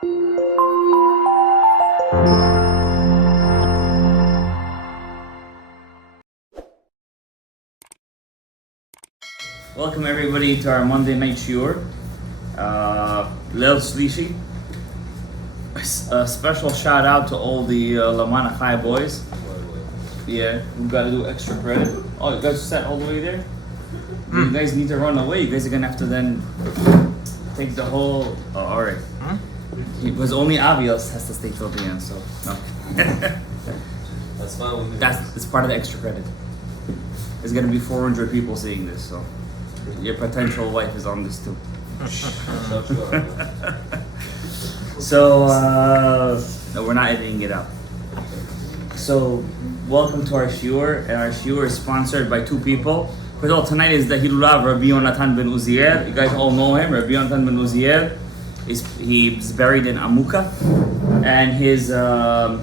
Welcome everybody to our Monday night shiur, Leil Shlishi. A special shout out to all the Laman Achai boys. Yeah, we've got to do extra credit. Oh, you guys sat all the way there? You guys need to run away. You guys are going to have to then take the whole... Oh, alright. Because only Avios has to stay till the end, so... No. That's fine. It's part of the extra credit. There's going to be 400 people seeing this, so... Your potential wife is on this too. So, no, we're not editing it out. So, welcome to our shiur, and our shiur is sponsored by two people. First of all, tonight is the Hilulav Rabbi Yonatan ben Uziel. You guys all know him. Rabbi Yonatan ben Uziel. He's buried in Amuka, and his kever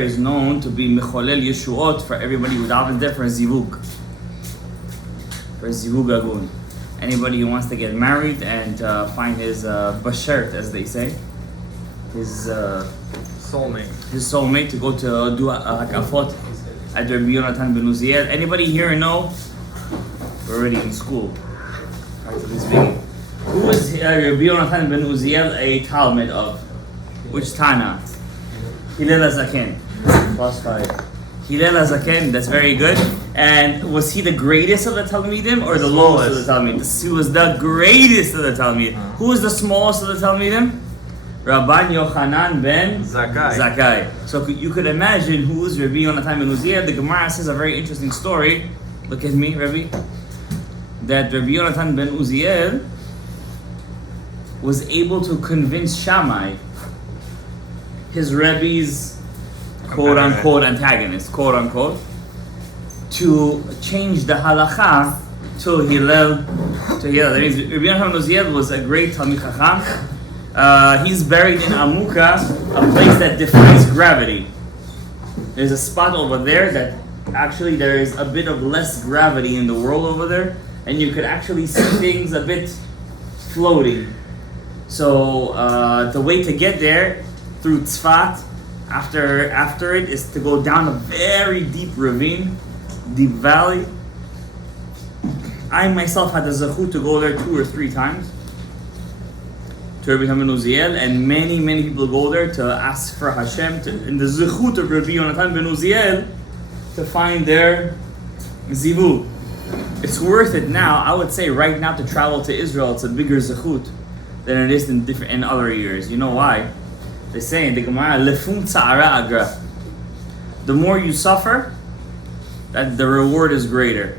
is known to be Mecholel Yeshuot for everybody who davens there for zivug. For zivug agun. Anybody who wants to get married and find his bashert, as they say, his soulmate to go to do hakafot at Rabbi Yonatan ben Uziel. Anybody here know? We're already in school. Who is Rabbi Yonatan ben Uziel a Talmud of? Which Tana? Hillel HaZaken. +5. Hillel HaZaken, that's very good. And was he the greatest of the Talmidim or the lowest of the Talmidim? He was the greatest of the Talmidim. Who was the smallest of the Talmidim? Rabban Yochanan ben Zakkai. So you could imagine who was Rabbi Yonatan ben Uziel. The Gemara says a very interesting story. Look at me, Rabbi. That Rabbi Yonatan ben Uziel was able to convince Shammai, his Rebbe's quote-unquote antagonist, quote-unquote, to change the halacha to Hillel. That means Rabbi Yonatan ben Uziel was a great Talmid Chacham. He's buried in Amuka, a place that defies gravity. There's a spot over there that actually there is a bit of less gravity in the world over there, and you could actually see things a bit floating. So the way to get there through Tzfat, after it, is to go down a very deep ravine, deep valley. I myself had the zechut to go there 2 or 3 times to Rabbi Yonatan ben Uziel, and many people go there to ask for Hashem in the zechut of Rabbi Yonatan ben Uziel to find their zivug. It's worth it now. I would say right now to travel to Israel, it's a bigger zechut than it is in other years. You know why? They say in the Gemara, lefum tzara agra. The more you suffer, that the reward is greater.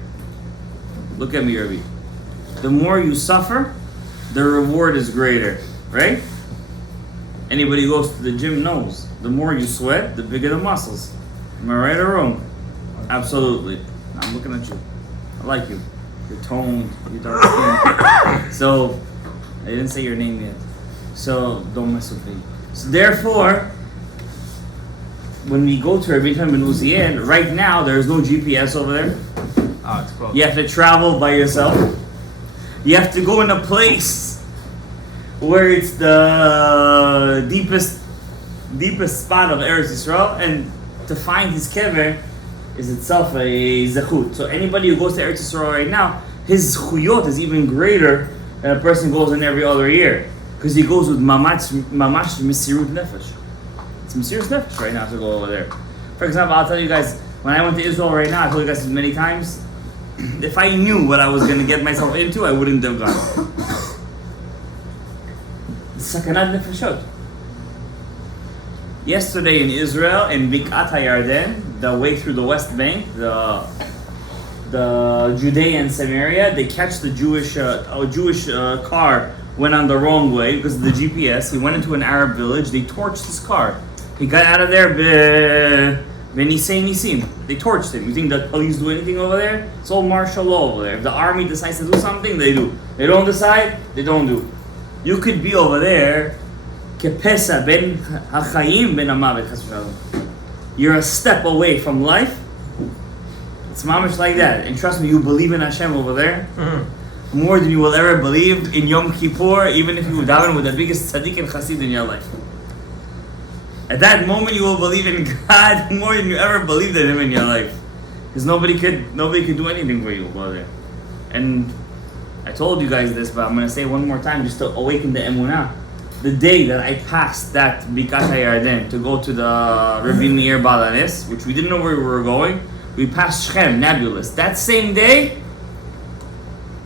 Look at me, Rabbi. The more you suffer, the reward is greater, right? Anybody who goes to the gym knows. The more you sweat, the bigger the muscles. Am I right or wrong? Absolutely. I'm looking at you. I like you. You're toned. You're dark skinned. So, I didn't say your name yet. So, don't mess with me. So therefore, when we go to Rabbi Yonatan ben Uziel, right now there is no GPS over there. Oh, it's close. You have to travel by yourself. You have to go in a place where it's the deepest spot of Eretz Yisrael, and to find his kever is itself a zechut. So anybody who goes to Eretz Yisrael right now, his zechuyot is even greater than a person goes in every other year. Because he goes with mamash misirut nefesh. It's misirut nefesh right now to go over there. For example, I'll tell you guys, when I went to Israel right now, I told you guys many times, if I knew what I was going to get myself into, I wouldn't have gone. Sakanat nefeshot. Yesterday in Israel, in Bikat HaYarden, the way through the West Bank, the Judea and Samaria, they catch the Jewish car went on the wrong way because of the GPS. He went into an Arab village. They torched his car. He got out of there. Nisim. They torched him. You think the police do anything over there? It's all martial law over there. If the army decides to do something, they do. They don't decide, they don't do. You could be over there. Kepesa ben hachayim ben hamavet. You're a step away from life. It's mamish like that. And trust me, you believe in Hashem over there. Mm-hmm. more than you will ever believe in Yom Kippur, even if you daven with the biggest tzaddik and chassid in your life. At that moment, you will believe in God more than you ever believed in Him in your life, because nobody could do anything for you, brother. And I told you guys this, but I'm gonna say it one more time just to awaken the emunah. The day that I passed that Bikat HaYarden to go to the Rabbi Meir Balanis, which we didn't know where we were going, we passed Shechem, Nebulous. That same day,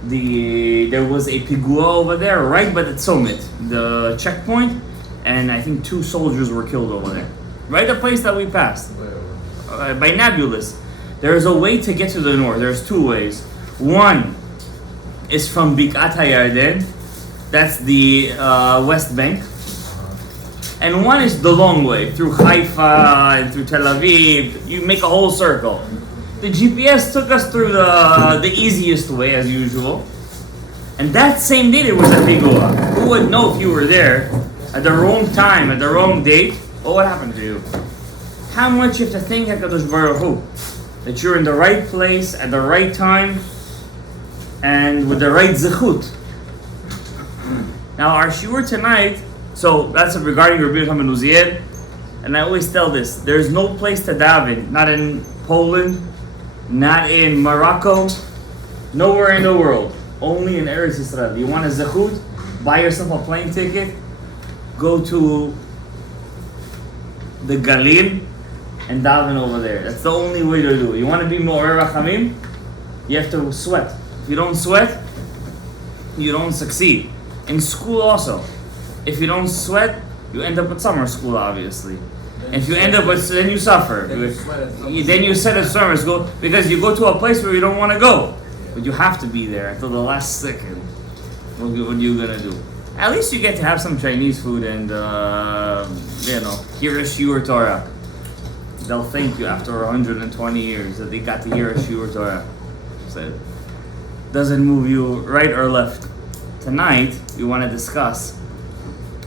there was a pigua over there, right by the Tzomit, the checkpoint, and I think 2 soldiers were killed over there. Right the place that we passed, by Nebulous. There is a way to get to the north. There's 2 ways. One is from Bikat HaYarden, that's the West Bank. And one is the long way, through Haifa and through Tel Aviv. You make a whole circle. The GPS took us through the easiest way, as usual. And that same day there was a pigua. Who would know if you were there at the wrong time, at the wrong date? What would happen to you? How much you have to thank HaKadosh Baruch Hu that you're in the right place at the right time and with the right zechut. Now our shiur tonight, so that's regarding Rabbi Yochanan ben Uziel, and I always tell this, there's no place to daven, not in Poland, not in Morocco, nowhere in the world, only in Eretz Yisrael. You want a zechut? Buy yourself a plane ticket, go to the Galil and daven over there. That's the only way to do it. You want to be more rachamim? You have to sweat. If you don't sweat, you don't succeed. In school also, if you don't sweat, you end up at summer school, obviously. And if you end up with, then you suffer. Then you set a summer school because you go to a place where you don't want to go, but you have to be there until the last second. What are you gonna do? At least you get to have some Chinese food and hear a shiur Torah. They'll thank you after 120 years that they got to hear a shiur Torah. So, doesn't move you right or left. Tonight, we want to discuss,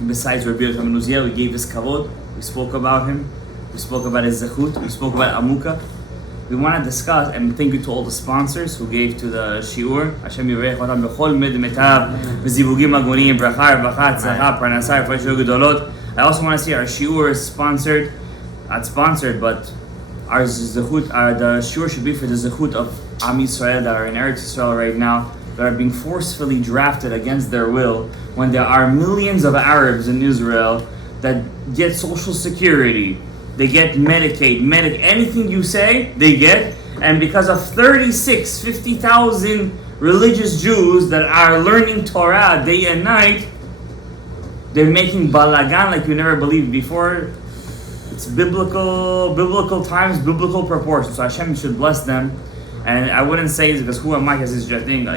besides Rabbi Yochanan ben Uziel, we gave his kavod, we spoke about him, we spoke about his zechut, we spoke about Amuka. We want to discuss, and thank you to all the sponsors who gave to the shiur. Hashem yirech otam b'chol metav, v'zivugim agonim, bracha, rvacha, tzlacha, parnasa, rfashot gedolot. I also want to say our shiur is sponsored, not sponsored, but our zechut, the shiur should be for the zechut of Am Yisrael that are in Eretz Yisrael right now, that are being forcefully drafted against their will, when there are millions of Arabs in Israel that get social security, they get Medicaid, anything you say, they get, and because of 50,000 religious Jews that are learning Torah day and night, they're making balagan like you never believed before. It's biblical times, biblical proportions. So Hashem should bless them. And I wouldn't say it's because who am I as is thing,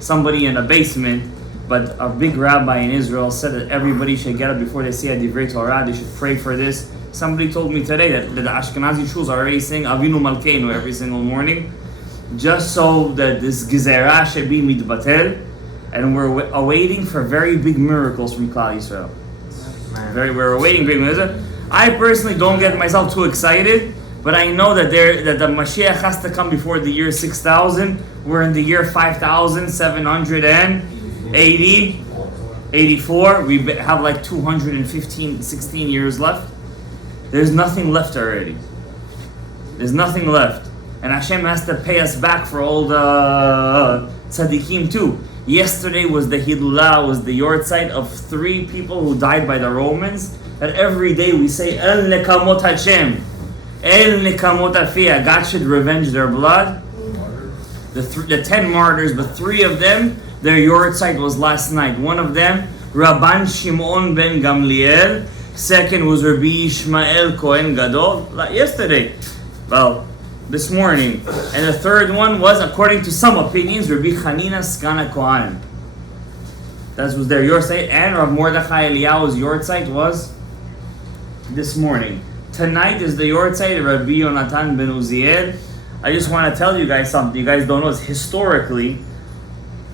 somebody in a basement, but a big rabbi in Israel said that everybody should get up before they say a divrei Torah. They should pray for this. Somebody told me today that the Ashkenazi shuls are already saying Avinu Malkeinu every single morning, just so that this gezerah should be mitbatel, and we're awaiting for very big miracles from Klal Yisrael. We're awaiting big miracles. I personally don't get myself too excited. But I know that the Mashiach has to come before the year 6000. We're in the year 5784. We have like 16 years left. There's nothing left already. There's nothing left. And Hashem has to pay us back for all the tzaddikim too. Yesterday was the Hidulah, was the yortzeit of 3 people who died by the Romans. That every day we say, El Nekamot Hashem. El Nekamot Afia, God should revenge their blood. The 10 martyrs, but 3 of them, their yortzeit was last night. One of them, Rabban Shimon ben Gamliel. Second was Rabbi Ishmael Kohen Gadol. Yesterday, this morning. And the third one was, according to some opinions, Rabbi Chanina Skana Kohen. That was their yortzeit. And Rav Mordechai Eliyahu's yortzeit was this morning. Tonight is the yortzeit of Rabbi Yochanan ben Uziel. I just want to tell you guys something you guys don't know. Is historically,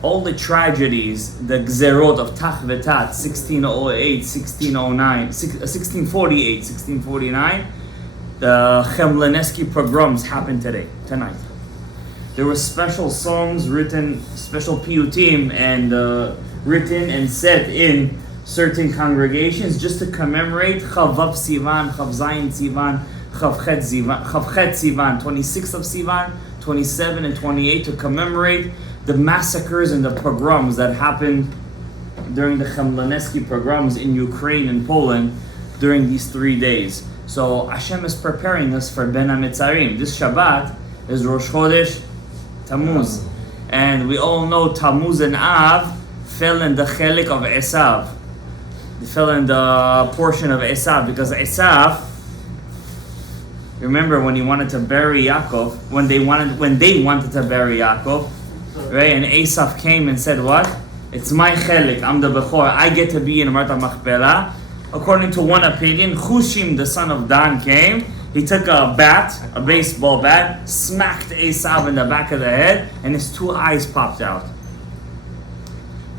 all the tragedies, the gzerot of Tach V'Tat, 1608, 1609, 1648, 1649, the Chemleneski pogroms happened tonight. There were special songs written, special piyutim, and written and set in certain congregations just to commemorate Chavav Sivan, Chav Zayin Sivan, Chavchet Sivan, 26th of Sivan, 27 and 28, to commemorate the massacres and the pogroms that happened during the Chemlanesky pogroms in Ukraine and Poland during these 3 days. So Hashem is preparing us for Ben HaMetzarim. This Shabbat is Rosh Chodesh Tammuz. And we all know Tammuz and Av fell in the Chelik of Esav. They fell in the portion of Esav because Esav, remember when he wanted to bury Yaakov, when they wanted to bury Yaakov, right? And Esav came and said, what? It's my chelik, I'm the Bechor, I get to be in Marta Machpelah. According to one opinion, Hushim, the son of Dan, came. He took a bat, a baseball bat, smacked Esav in the back of the head, and his 2 eyes popped out.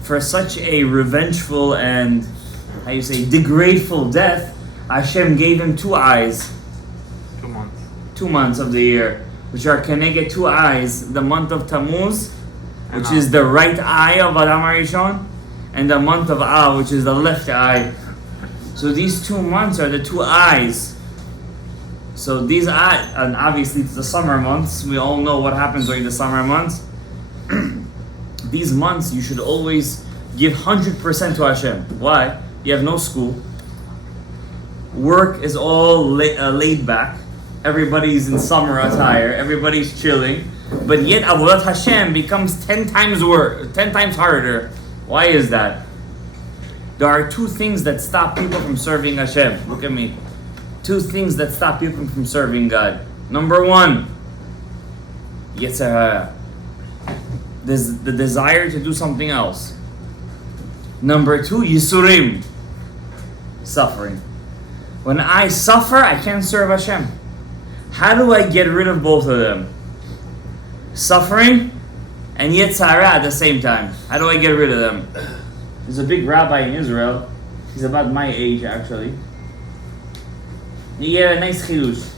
For such a revengeful and, degradeful death, Hashem gave him 2 eyes. 2 months. 2 months of the year, which are Keneged 2 eyes, the month of Tammuz, which is the right eye of Adam HaRishon, and the month of Av, which is the left eye. So these 2 months are the 2 eyes. So these eyes, and obviously it's the summer months. We all know what happens during the summer months. These months you should always give 100% to Hashem. Why? You have no school. Work is all laid back. Everybody's in summer attire. Everybody's chilling. But yet Avodat Hashem becomes 10 times harder. Why is that? There are 2 things that stop people from serving Hashem. Look at me. 2 things that stop people from serving God. Number 1, Yetzer Hara. There's the desire to do something else. Number 2, Yisurim. Suffering. When I suffer, I can't serve Hashem. How do I get rid of both of them? Suffering and Yetzer Hara at the same time. How do I get rid of them? There's a big rabbi in Israel. He's about my age, actually. He gave a nice chidush.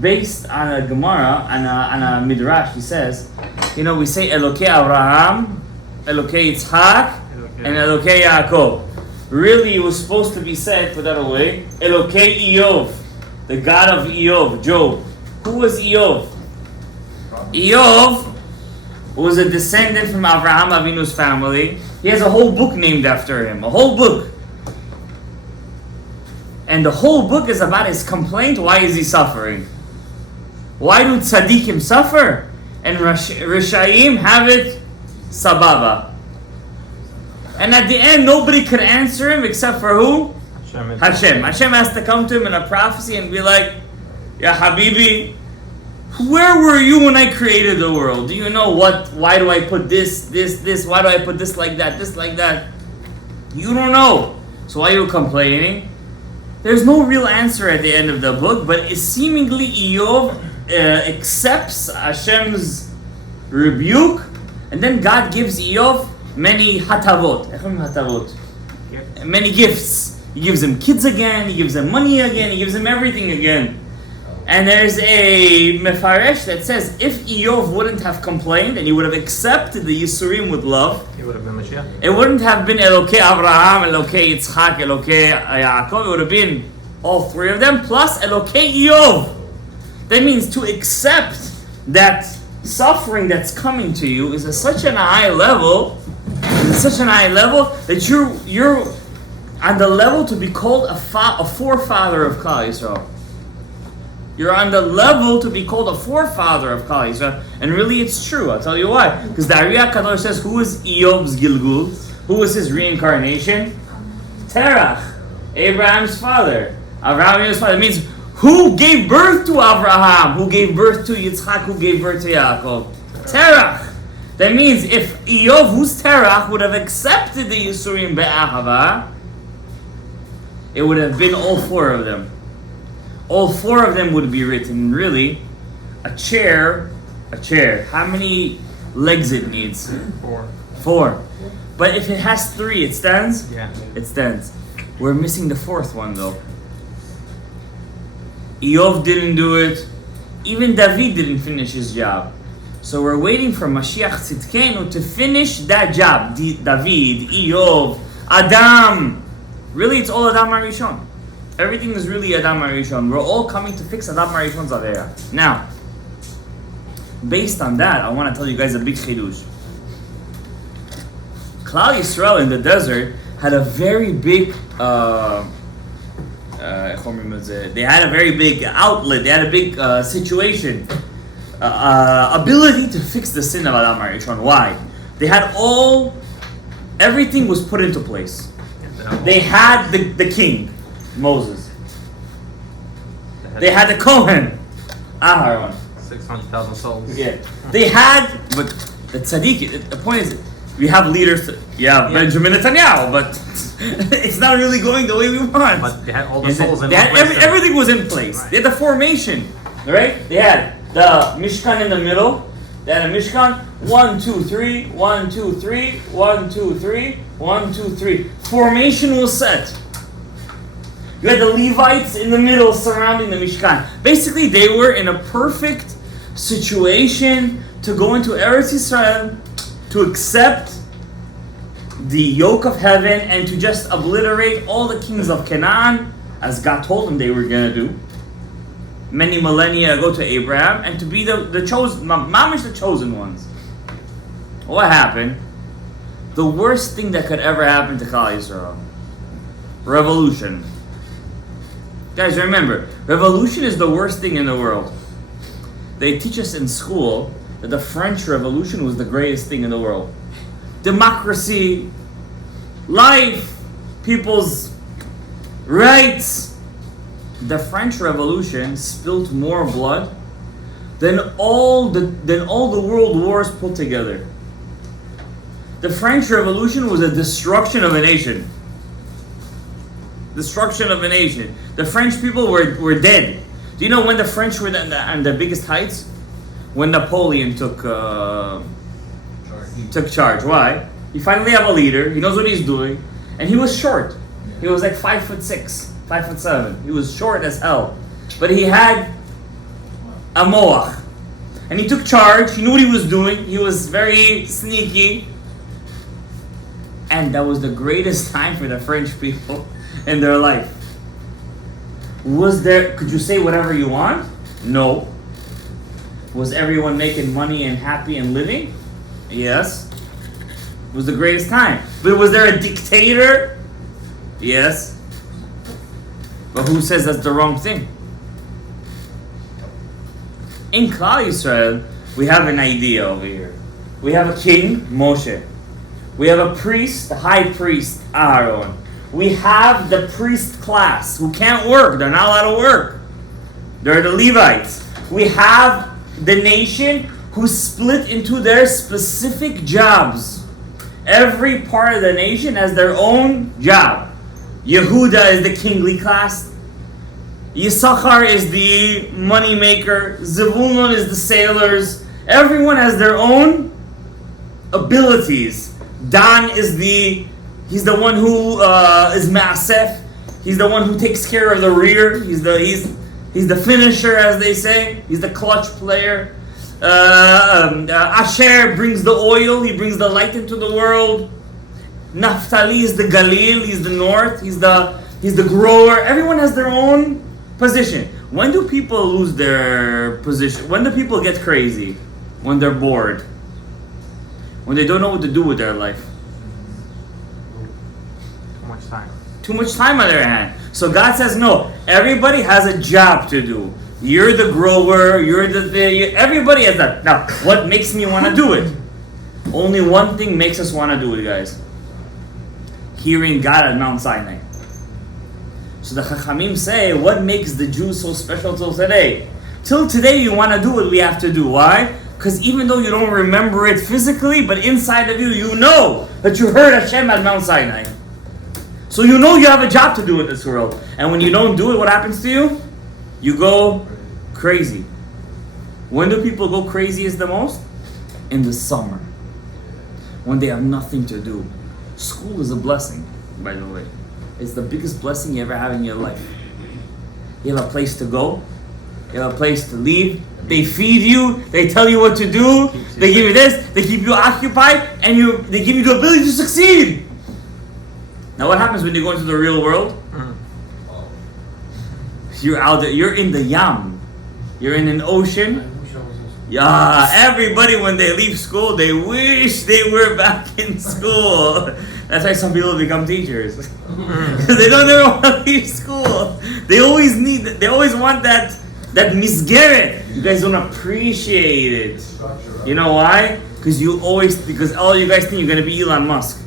Based on a Gemara, on a Midrash, he says, we say Elokei Avraham, Elokei Yitzhak, and Elokei Yaakov. Really, it was supposed to be said, put that away, Elokei Iyov, the God of Iyov, Job. Who was Iyov? Iyov was a descendant from Avraham Avinu's family. He has a whole book named after him, a whole book. And the whole book is about his complaint. Why is he suffering? Why do tzaddikim suffer? And Rishayim have it sababa. And at the end, nobody could answer him except for who? Hashem. Hashem has to come to him in a prophecy and be like, Ya Habibi, where were you when I created the world? Do you know why do I put this? Why do I put this like that? You don't know. So why are you complaining? There's no real answer at the end of the book, but it's seemingly Iyov accepts Hashem's rebuke, and then God gives Iyov many hatavot. Many gifts. He gives him kids again, he gives him money again, he gives him everything again. And there's a mefaresh that says if Iyov wouldn't have complained and he would have accepted the Yisurim with love, He would have been Mashiach. it wouldn't have been Elokei Avraham, Elokei Yitzchak, Elokei Yaakov. It would have been all 3 of them plus Elokei Iyov. That means to accept that suffering that's coming to you is at such a high level, that you're on the level to be called a forefather of Klal Yisrael. You're on the level to be called a forefather of Klal Yisrael. And really it's true. I'll tell you why. Because the Ariya Kadosh says, who is Iyov's Gilgul? Who was his reincarnation? Terach, Abraham's father. Abraham's father. It means who gave birth to Abraham? Who gave birth to Yitzchak? Who gave birth to Yaakov? Terach. That means if Iyov, who's Terach, would have accepted the Yisurim Be'ahava, it would have been all 4 of them. All 4 of them would be written. Really, a chair. How many legs it needs? 4. But if it has 3, it stands? Yeah. It stands. We're missing the 4th one though. Iyov didn't do it. Even David didn't finish his job. So we're waiting for Mashiach Tzidkenu to finish that job. David, Eov, Adam. Really, it's all Adam HaRishon. Everything is really Adam HaRishon. We're all coming to fix Adam HaRishon's Aveira. Now, based on that, I want to tell you guys a big chidush. Klal Yisrael in the desert had a very big, they had a very big outlet, they had a big situation, ability to fix the sin of Adam HaRishon. Why? They had everything was put into place. They had the king, Moses. They had the Kohen, Aharon. 600,000 souls. Yeah. They had, but the tzaddik, the point is, we have leaders, Benjamin Netanyahu, but it's not really going the way we want. But they had all the souls in place. Everything was in place. Right. They had the formation, right? They had the Mishkan in the middle. They had a Mishkan, 1, 2, 3, 1, 2, 3, 1, 2, 3, 1, 2, 3. Formation was set. You had the Levites in the middle surrounding the Mishkan. Basically, they were in a perfect situation to go into Eretz Yisrael, to accept the yoke of heaven, and to just obliterate all the kings of Canaan, as God told them they were going to do many millennia ago to Abraham, and to be the chosen, mamish the chosen ones. What happened? The worst thing that could ever happen to Klal Yisrael. Revolution. Guys, remember, revolution is the worst thing in the world. They teach us in school that the French Revolution was the greatest thing in the world. Democracy, life, people's rights. The French Revolution spilled more blood than all the world wars put together. The French Revolution was a destruction of a nation. Destruction of a nation. The French people were dead. Do you know when the French were on the biggest heights? When Napoleon took charge. Why? You finally have a leader. He knows what he's doing, and he was short. He was like 5'6", 5'7". He was short as hell, but he had a moach, and he took charge. He knew what he was doing. He was very sneaky, and that was the greatest time for the French people in their life. Could you say whatever you want? No. Was everyone making money and happy and living? Yes. It was the greatest time. But was there a dictator? Yes. But who says that's the wrong thing? In Klal Yisrael, we have an idea over here. We have a king, Moshe. We have a priest, the high priest, Aaron. We have the priest class who can't work. They're not allowed to work. They're the Levites. We have the nation who's split into their specific jobs. Every part of the nation has their own job. Yehuda is the kingly class. Yisachar is the money maker. Zevulun is the sailors. Everyone has their own abilities. Dan is he's the one who is Maasef. He's the one who takes care of the rear. He's the finisher, as they say. He's the clutch player. Asher brings the oil. He brings the light into the world. Naphtali is the Galil. He's the north. He's the grower. Everyone has their own position. When do people lose their position? When do people get crazy? When they're bored. When they don't know what to do with their life. Too much time on their hand. So God says, no, everybody has a job to do. You're the grower, everybody has that. Now, what makes me want to do it? Only one thing makes us want to do it, guys. Hearing God at Mount Sinai. So the Chachamim say, what makes the Jews so special till today? Till today you want to do what we have to do. Why? Because even though you don't remember it physically, but inside of you, you know that you heard Hashem at Mount Sinai. So you know you have a job to do in this world. And when you don't do it, what happens to you? You go crazy. When do people go craziest the most? In the summer. When they have nothing to do. School is a blessing, by the way. It's the biggest blessing you ever have in your life. You have a place to go. You have a place to leave. They feed you. They tell you what to do. They give you this. They keep you occupied, and they give you the ability to succeed. Now, what happens when you go into the real world? You're out there. You're in the yam. You're in an ocean. Yeah, everybody when they leave school, they wish they were back in school. That's why some people become teachers. Because they don't ever want to leave school. They always want that misgeret. You guys don't appreciate it. You know why? Because all you guys think you're gonna be Elon Musk.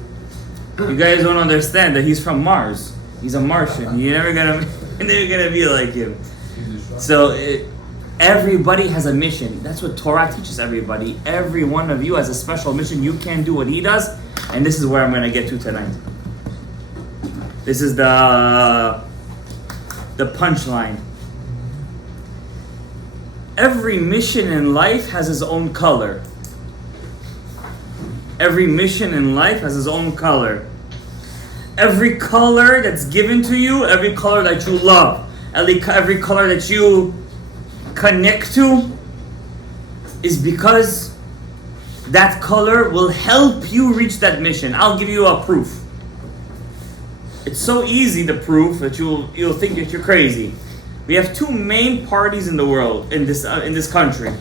You guys don't understand that he's from Mars. He's a Martian. You're never gonna be like him. So everybody has a mission. That's what Torah teaches everybody. Every one of you has a special mission. You can't do what he does. And this is where I'm going to get to tonight. This is the punchline. Every mission in life has its own color. Every mission in life has its own color. Every color that's given to you, every color that you love, every color that you connect to, is because that color will help you reach that mission. I'll give you a proof. It's so easy to prove that you'll think that you're crazy. We have two main parties in the world, in this country: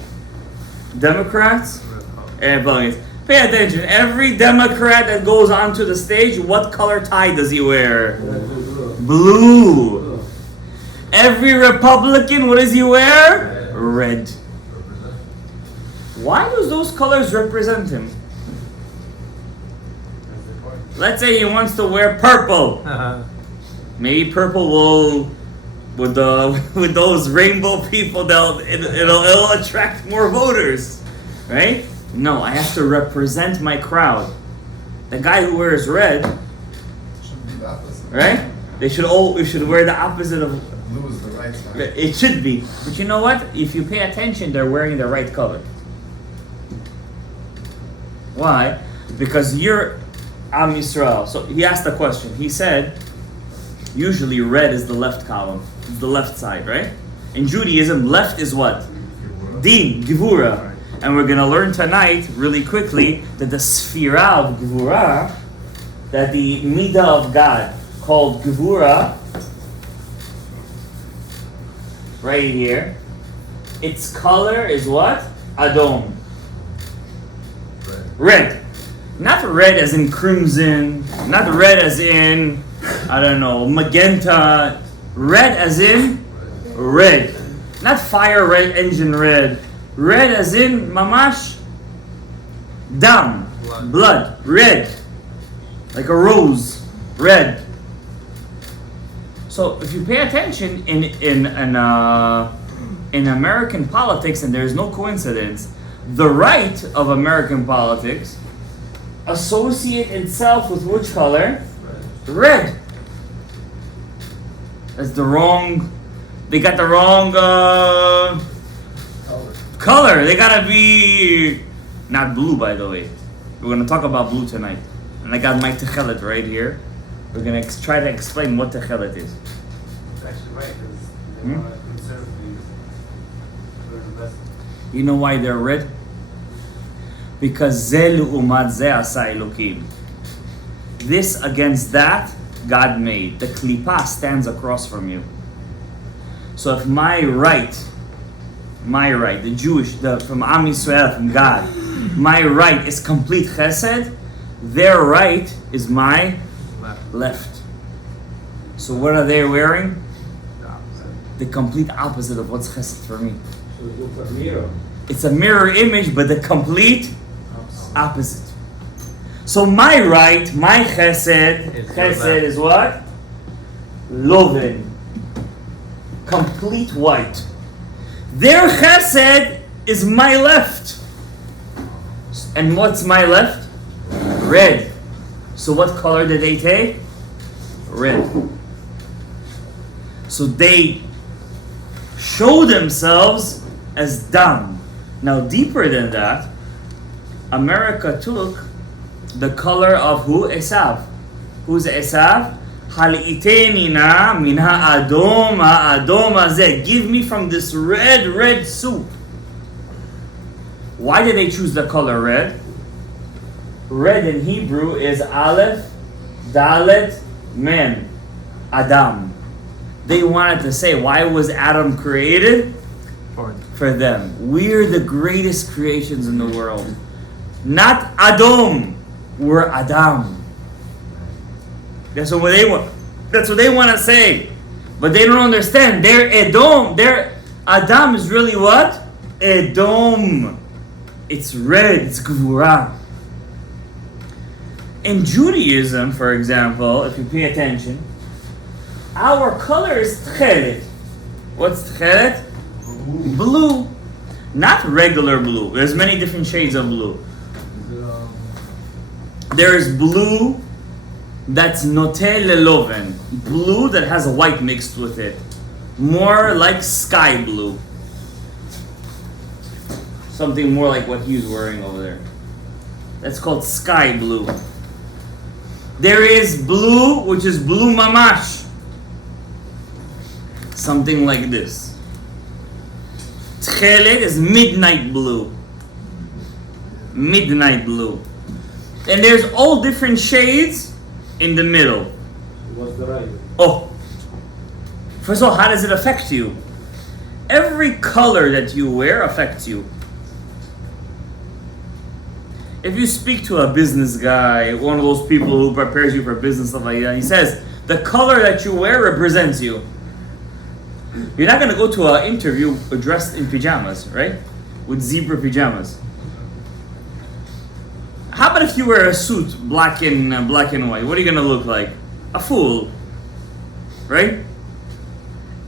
Democrats and Republicans. Pay attention. Every Democrat that goes onto the stage, what color tie does he wear? Blue. Every Republican, what does he wear? Red. Why does those colors represent him? Let's say he wants to wear purple. Maybe purple will, with those rainbow people, it'll attract more voters, right? No, I have to represent my crowd. The guy who wears red, right? We should wear the opposite of. Blue is the right side. It should be, but you know what? If you pay attention, they're wearing the right color. Why? Because you're Am Yisrael. So he asked a question. He said, usually red is the left column, it's the left side, right? In Judaism, left is what? Din, Gevura. And we're going to learn tonight, really quickly, that the Sphira of Gevura, that the Midah of God, called Gevura, right here, its color is what? Adom. Red. Not red as in crimson, not red as in, I don't know, magenta. Red as in red. Not fire red, engine red. Red as in mamash, dam, blood, red. Like a rose, red. So if you pay attention in American politics, and there's no coincidence, the right of American politics associate itself with which color? Red. That's the wrong. They got the wrong color. They gotta be not blue, by the way. We're gonna talk about blue tonight, and I got my Tekhelet right here. We're gonna try to explain what Tekhelet is. It's actually right, because they want to conserve things for the best. You know why they're red? Because Zel Umad Ze Asa Elokim. This against that, God made. The Klippa stands across from you. So if my right, the Jewish, from Am Yisrael, from God, my right is complete chesed, their right is my left. So what are they wearing? The complete opposite of what's chesed for me. So we go for a mirror. It's a mirror image, but the complete opposite. So my right, my chesed is what? Loven. Complete white. Their chesed is my left. And what's my left? Red. So what color did they take? Red. So they show themselves as dam. Now deeper than that, America took the color of who? Esav. Who's Esav? Hal'itenina min ha'adom ha'adom hazeh. Give me from this red soup. Why did they choose the color red? Red in Hebrew is Aleph, Dalet, Mem, Adam. They wanted to say, why was Adam created? For them. We're the greatest creations in the world. Not Adom. We're Adam. That's what they want. That's what they want to say. But they don't understand. They're Edom. Their Adam is really what? Edom. It's red. It's Gvura. In Judaism, for example, if you pay attention, our color is Tekhelet. What's Tekhelet? Blue. Not regular blue. There's many different shades of blue. There's blue that's noté leloven. Blue that has a white mixed with it. More like sky blue. Something more like what he's wearing over there. That's called sky blue. There is blue, which is blue mamash. Something like this. Tekhelet is midnight blue. Midnight blue. And there's all different shades in the middle. What's the right? Oh. First of all, how does it affect you? Every color that you wear affects you. If you speak to a business guy, one of those people who prepares you for business, stuff like that, he says, the color that you wear represents you. You're not going to go to an interview dressed in pajamas, right? With zebra pajamas. How about if you wear a suit, black and white? What are you going to look like? A fool, right?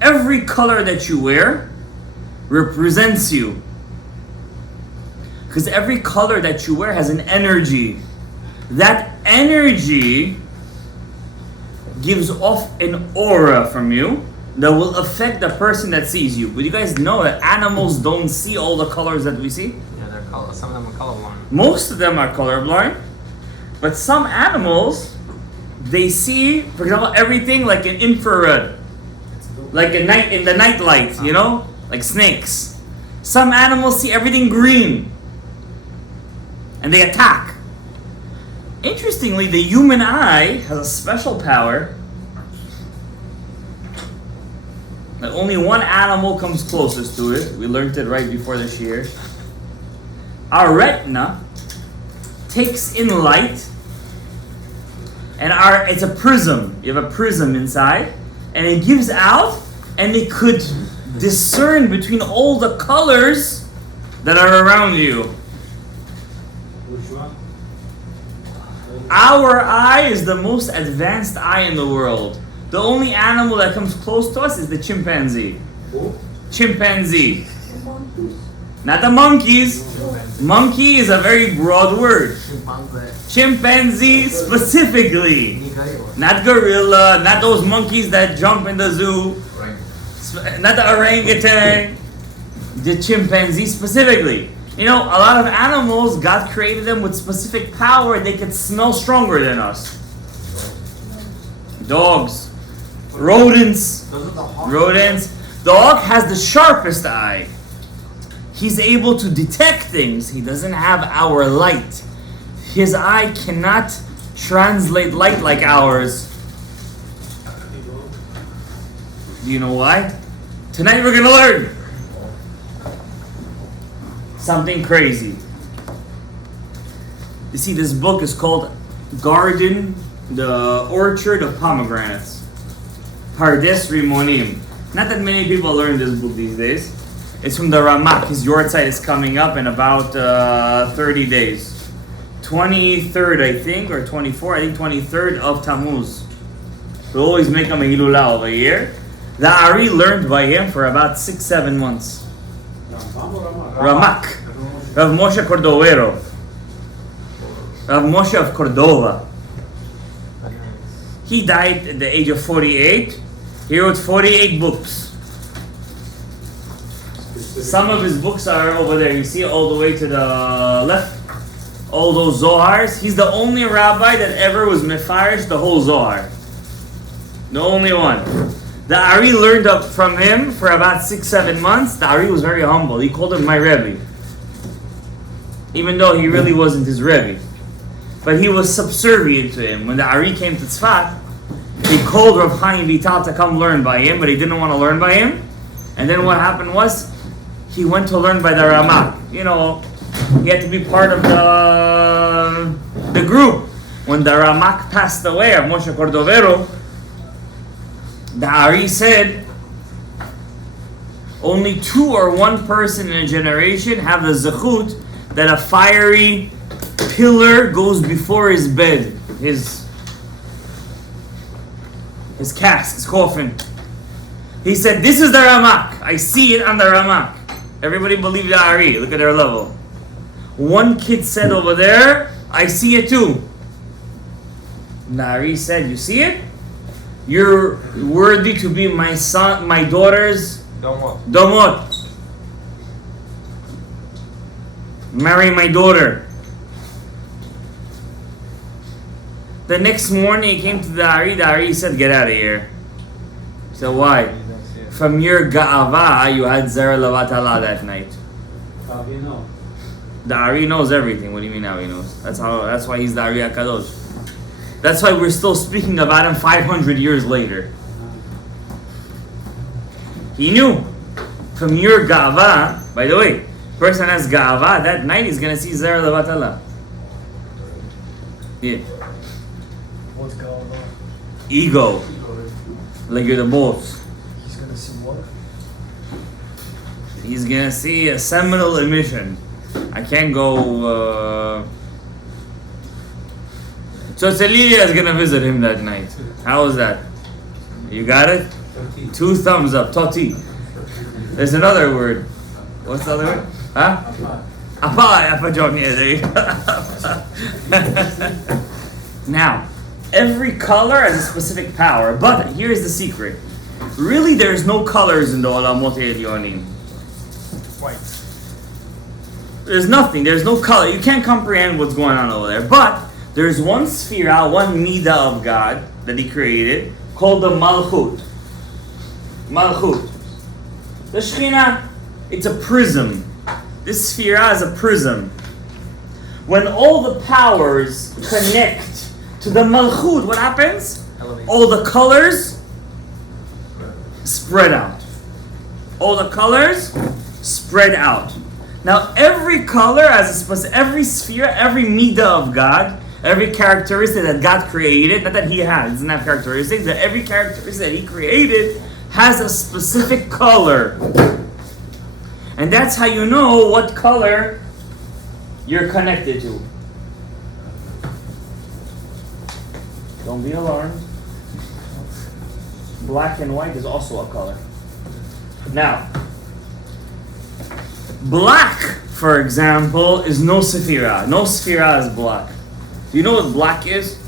Every color that you wear represents you. Because every color that you wear has an energy. That energy gives off an aura from you that will affect the person that sees you. But you guys know that animals don't see all the colors that we see? Yeah, they're color. Some of them are colorblind. Most of them are colorblind. But some animals, they see, for example, everything like an infrared. Like a night in the night light, you know? Like snakes. Some animals see everything green. And they attack. Interestingly, the human eye has a special power that only one animal comes closest to it. We learned it right before this year. Our retina takes in light, and it's a prism. You have a prism inside, and it gives out, and it could discern between all the colors that are around you. Our eye is the most advanced eye in the world. The only animal that comes close to us is the chimpanzee. Who? Chimpanzee. Not the monkeys. Monkey is a very broad word. Chimpanzee specifically. Not gorilla, not those monkeys that jump in the zoo. Not the orangutan. The chimpanzee specifically. You know, a lot of animals, God created them with specific power. They could smell stronger than us. Dogs. Rodents. Dog has the sharpest eye. He's able to detect things. He doesn't have our light. His eye cannot translate light like ours. Do you know why? Tonight we're going to learn something crazy. You see, this book is called The Orchard of Pomegranates. Pardes Rimonim. Not that many people learn this book these days. It's from the Ramak. His Yortzeit is coming up in about 30 days. 23rd, I think, or 24th. I think 23rd of Tammuz. We always make him a Hilulah over here. The Ari learned by him for about 6-7 months. Ramak. Rav Moshe Cordovero. Rav Moshe of Cordova. He died at the age of 48. He wrote 48 books. Some of his books are over there. You see all the way to the left. All those Zohars. He's the only rabbi that ever was mefarish the whole Zohar. The only one. The Ari learned up from him for about 6-7 months. The Ari was very humble. He called him my Rebbe. Even though he really wasn't his Rebbe. But he was subservient to him. When the Ari came to Tzfat, he called Rav Chaim Vital to come learn by him, but he didn't want to learn by him. And then what happened was, he went to learn by the Ramak. You know, he had to be part of the group. When the Ramak passed away, of Moshe Cordovero, the Ari said, only 2 or 1 person in a generation have the zechut that a fiery pillar goes before his bed, his cask, his coffin. He said, this is the Ramak. I see it on the Ramak. Everybody believed the Ari. Look at their level. One kid said over there, I see it too. The Ari said, you see it? You're worthy to be my son, my daughter's domot. Marry my daughter. The next morning he came to the Ari said, get out of here. He said, why? From your ga'ava, you had Zera Lavatala that night. How do you know? The Ari knows everything. What do you mean how he knows? That's why he's the Ari HaKadosh. That's why we're still speaking about him 500 years later. He knew. From your ga'ava, by the way, person has ga'ava, that night he's going to see Zera Lavatala. Yeah. What's going on? Ego. Like you're the boss. He's gonna see what? He's gonna see a seminal emission. I can't go. Tzotzelia is gonna visit him that night. How was that? You got it? 2 thumbs up. Toti. There's another word. What's the other word? Huh? Apa John. Yeah, there you go. Now, every color has a specific power, but here's the secret. Really, there's no colors in the Olamot Elyonim. White. There's nothing. There's no color. You can't comprehend what's going on over there. But there's one sphera, one midah of God that He created called the Malchut. Malchut. The Shekhinah, it's a prism. This sphera is a prism. When all the powers connect to the Malchut, what happens? Elevate. All the colors spread out. All the colors spread out. Now every color has a specific, every sphere, every midah of God, every characteristic that God created, not that He has, doesn't have characteristics, that every characteristic that He created has a specific color. And that's how you know what color you're connected to. Don't be alarmed. Black and white is also a color. Now, black, for example, is no sephira. No sephira is black. Do you know what black is?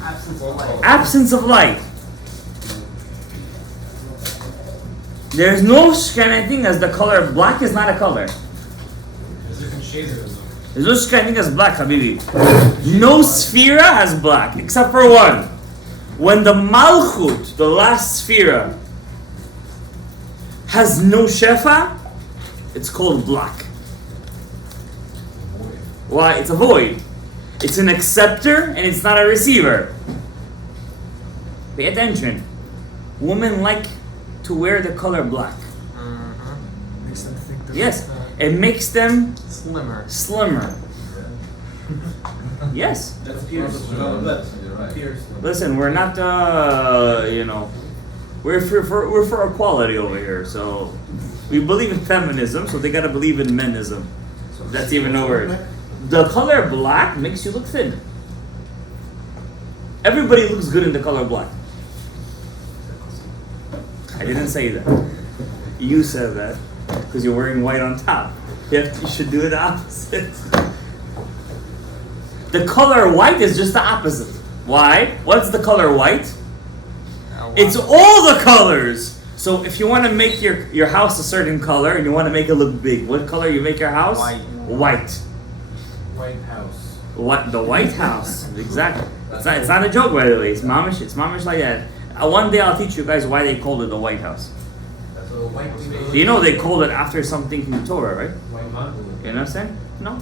Absence of light. Absence of light. There's no kind of thing as the color. Black is not a color. There's different shades of it. There's no kind of thing as black, habibi. No sphera has black, except for one. When the Malchut, the last sphera, has no shefa, it's called black. Why? It's a void. It's an acceptor and it's not a receiver. Pay attention. Women like to wear the color black. Makes them think they're Yes, it makes them Slimmer. slimmer. Yes. That's pierced. You're right. Pierced. Listen, we're not, we're for equality over here. So we believe in feminism, so they gotta believe in menism. That's even no word. The color black makes you look thin. Everybody looks good in the color black. I didn't say that. You said that because you're wearing white on top. You should do the opposite. The color white is just the opposite. Why? What's the color white? It's all the colors. So if you want to make your house a certain color and you want to make it look big, what color you make your house? White. White. White House. What? The White House. Exactly. It's not a joke, by the way. It's mamish like that. One day I'll teach you guys why they called it the White House. You know they called it after something from the Torah, right? You know what I'm saying? No.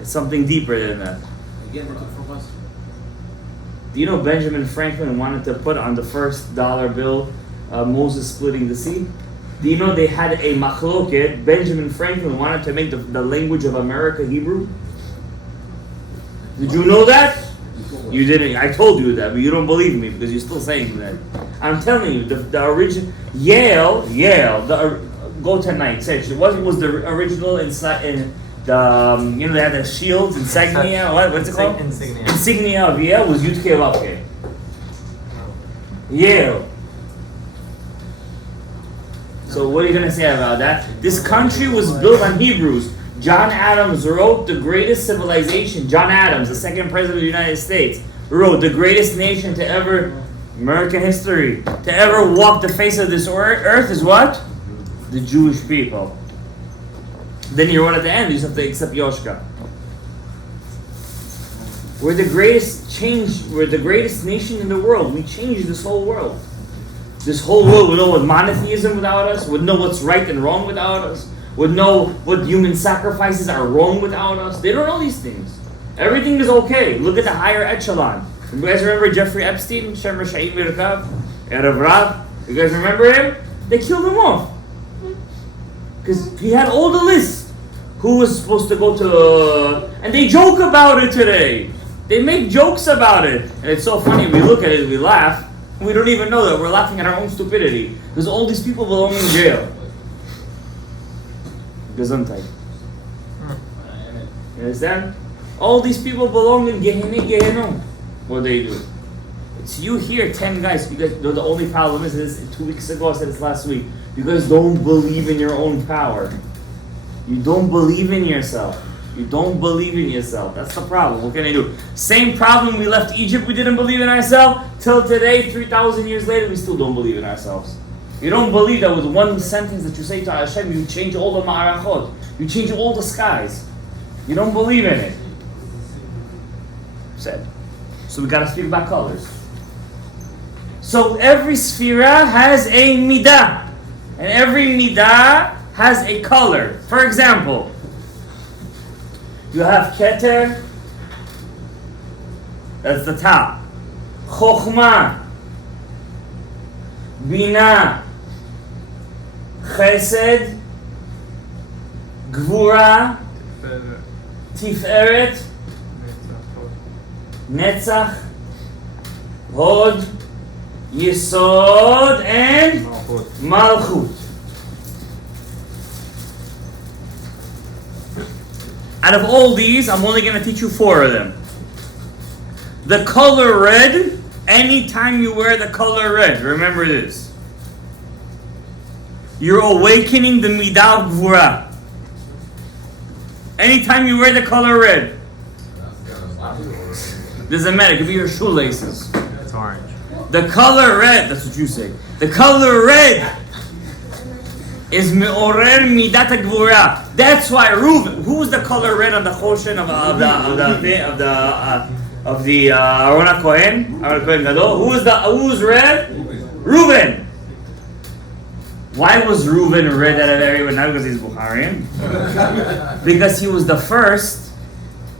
It's something deeper than that. Again, looking from us. Do you know Benjamin Franklin wanted to put on the first dollar bill Moses splitting the sea? Do you know they had a machloket? Benjamin Franklin wanted to make the language of America Hebrew. Did you know that? You didn't. I told you that, but you don't believe me because you're still saying that. I'm telling you, the original Yale. Go tonight. What was the original in the they had the shields, insignia. What's it called? Insignia of Yale was Yud Kei Vav Kei. Yale. So what are you gonna say about that? This country was built on Hebrews. John Adams wrote the greatest civilization. John Adams, the second president of the United States, wrote the greatest nation to ever, American history, to ever walk the face of this earth is what? The Jewish people. Then you're one at the end, you just have to accept Yoshka. We're the greatest nation in the world. We changed this whole world. This whole world would know what monotheism without us, would know what's right and wrong without us, would know what human sacrifices are wrong without us. They don't know these things. Everything is okay. Look at the higher echelon. You guys remember Jeffrey Epstein, Shem Rasha'im Mirkav, Erev Rav? You guys remember him? They killed him off. Because he had all the lists. Who was supposed to go to... and they joke about it today. They make jokes about it. And it's so funny. We look at it, we laugh. We don't even know that we're laughing at our own stupidity. Because all these people belong in jail. Gesundheit. You understand? All these people belong in Gehenom. What they do? It's you here, 10 guys. You guys know the only problem is this. 2 weeks ago, I said this last week. You guys don't believe in your own power. You don't believe in yourself. You don't believe in yourself. That's the problem. What can I do? Same problem. We left Egypt. We didn't believe in ourselves. Till today, 3,000 years later, we still don't believe in ourselves. You don't believe that with one sentence that you say to Hashem, you change all the ma'arachot. You change all the skies. You don't believe in it. Said. So we got to speak about colors. So every sphera has a midah. And every midah has a color. For example, you have Keter. That's the top. Chokhmah. Bina. Chesed, Gvura, Tiferet, Netzach, Hod, Yesod, and Malchut. Out of all these, I'm only going to teach you 4 of them. The color red, anytime you wear the color red, remember this. You're awakening the midah of Gvura. Anytime you wear the color red. Doesn't matter, it could be your shoelaces. It's orange. The color red, that's what you say. The color red is me'orer midat Gvura. That's why Reuven, who's the color red on the choshen of the Aaron HaKohen? Aaron HaKohen Gadol. Who's red? Reuven. Why was Reuven red out of everyone? Not because he's Bukharian. Because he was the first.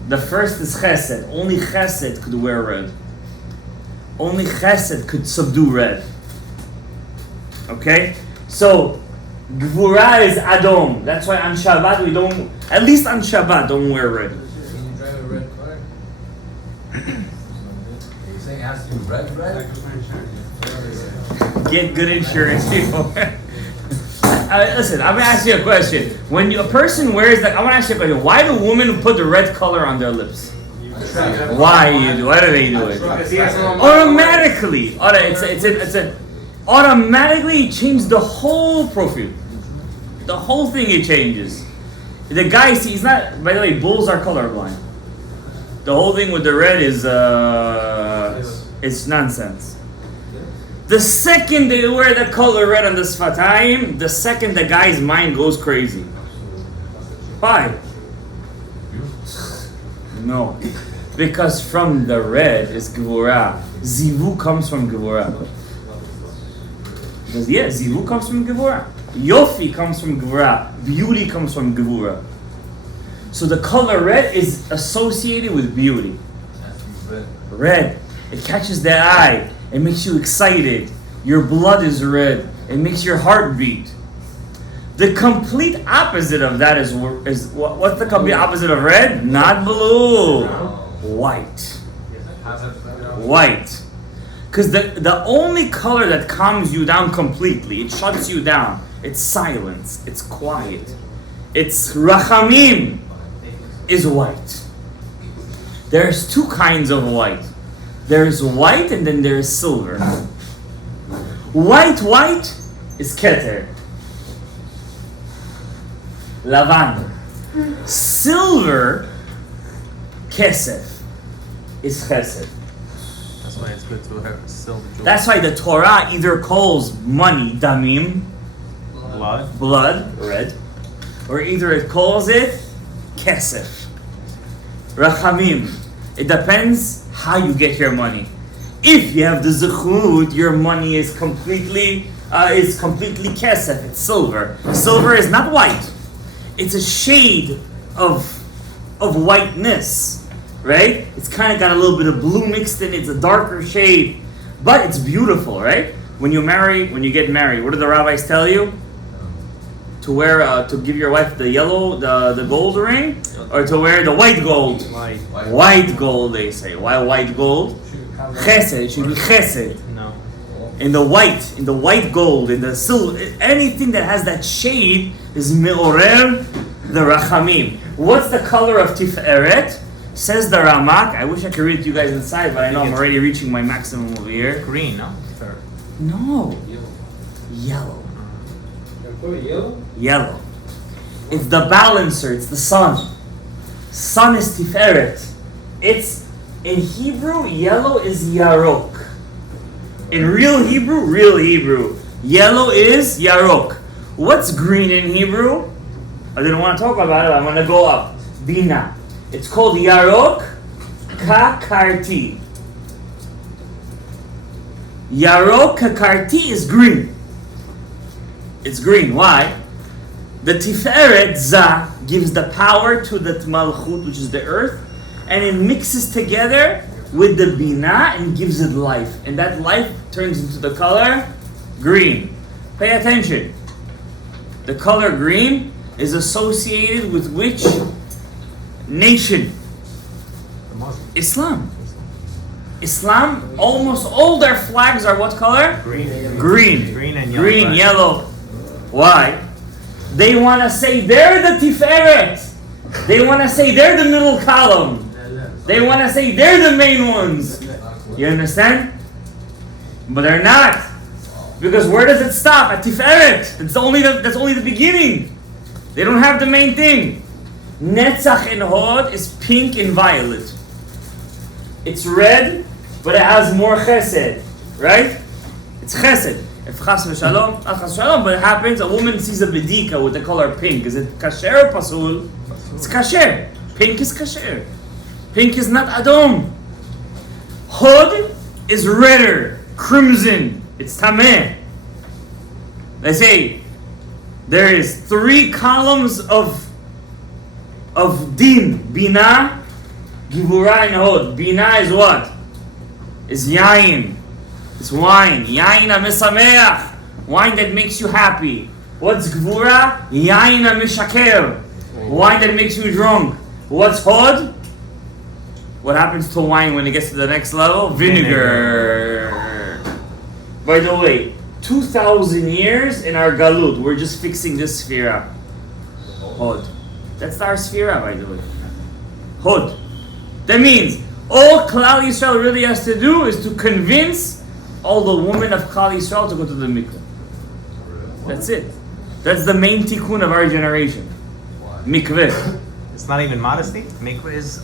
The first is Chesed. Only Chesed could wear red. Only Chesed could subdue red. Okay? So, Gvura is Adom. That's why on Shabbat we don't, at least on Shabbat, don't wear red. Can you drive a red car? You're saying it has to be red? Get good insurance, people. Listen, I'm gonna ask you a question. When a person wears that, I want to ask you a question. Why do women put the red color on their lips? Why do they do it? Automatically. Automatically it changes the whole profile. The whole thing it changes. The guy, see, he's not. By the way, bulls are colorblind. The whole thing with the red is it's nonsense. The second they wear the color red on the sfatayim, the second the guy's mind goes crazy. Why? No. Because from the red is Gevurah. Zivu comes from Gevurah. Because Zivu comes from Gevurah. Yofi comes from Gevurah. Beauty comes from Gevurah. So the color red is associated with beauty. Red. It catches the eye. It makes you excited. Your blood is red. It makes your heart beat. The complete opposite of that is what's the complete opposite of red? Not blue. White. White. Because the only color that calms you down completely, it shuts you down. It's silence. It's quiet. It's rachamim. Is white. There's two kinds of white. There's white and then there's silver. White is keter. Lavan. Silver, kesef, is chesed. That's why it's good to have silver jewelry. That's why the Torah either calls money damim, blood, red, or either it calls it kesef, rachamim. It depends how you get your money. If you have the zechut, your money is completely kesef. It's silver. Silver is not white. It's a shade of whiteness, right? It's kind of got a little bit of blue mixed in. It's a darker shade, but it's beautiful, right? When you get married, what do the rabbis tell you? To wear, to give your wife the yellow, the gold ring, or to wear the white gold? White gold, they say. Why white gold? Chesed. It should be chesed. No. In the white gold, in the silver, anything that has that shade is me'orer the rachamim. What's the color of tiferet? Says the Ramak. I wish I could read it to you guys inside, but I know I'm already reaching my maximum over here. Green, no? Or No. Yellow. Yellow? Yellow. It's the balancer. It's the sun. Sun is tiferet. It's in Hebrew. Yellow is yarok. In real Hebrew, yellow is yarok. What's green in Hebrew? I didn't want to talk about it. I'm going to go up. Bina. It's called yarok kakarti. Yarok kakarti is green. It's green. Why? The tiferet za gives the power to the malchut, which is the earth, and it mixes together with the bina and gives it life. And that life turns into the color green. Pay attention. The color green is associated with which nation? Islam. Islam, almost all their flags are what color? green. Green. Green and yellow. Green, yellow. Why? They want to say they're the tiferet. They want to say they're the middle column. They want to say they're the main ones. You understand? But they're not. Because where does it stop? At tiferet. That's only the beginning. They don't have the main thing. Netzach and Hod is pink and violet. It's red, but it has more chesed, right? It's chesed. If chas v'shalom, not chas v'shalom, but it happens, a woman sees a bedika with the color pink. Is it kasher or pasul? It's kasher. Pink is kasher. Pink is not adom. Hod is redder, crimson. It's tameh. They say there is 3 columns of din, bina, givura, and hod. Bina is what? Is yain. It's wine. Yain ha-mesameach. Wine that makes you happy. What's gvura? Yain ha-mishaker. Wine that makes you drunk. What's hod? What happens to wine when it gets to the next level? Vinegar. By the way, 2,000 years in our galut, we're just fixing this sphera. Hod. That's our sphera, by the way. Hod. That means all Klal Yisrael really has to do is to convince all the women of Klal Yisrael to go to the mikveh. That's it. That's the main tikkun of our generation. Mikveh. It's not even modesty. Mikveh is.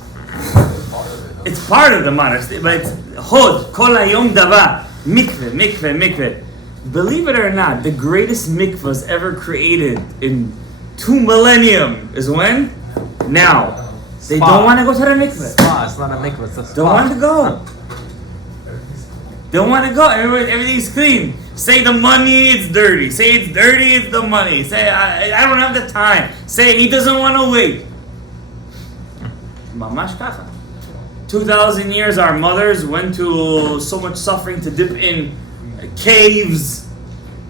It's part of the modesty, but it's Hod, Kol Hayom Dava. Mikveh. Believe it or not, the greatest mikvahs ever created in 2 millennium is when? Now. They Spa. don't want to go to the mikveh. Spa. It's not a mikveh. It's a spa. Don't want to go. Don't want to go. Everything's clean. Say the money, it's dirty. Say it's dirty, it's the money. Say I don't have the time. Say he doesn't want to wait. Mamash kacha. 2,000 years our mothers went to so much suffering to dip in caves,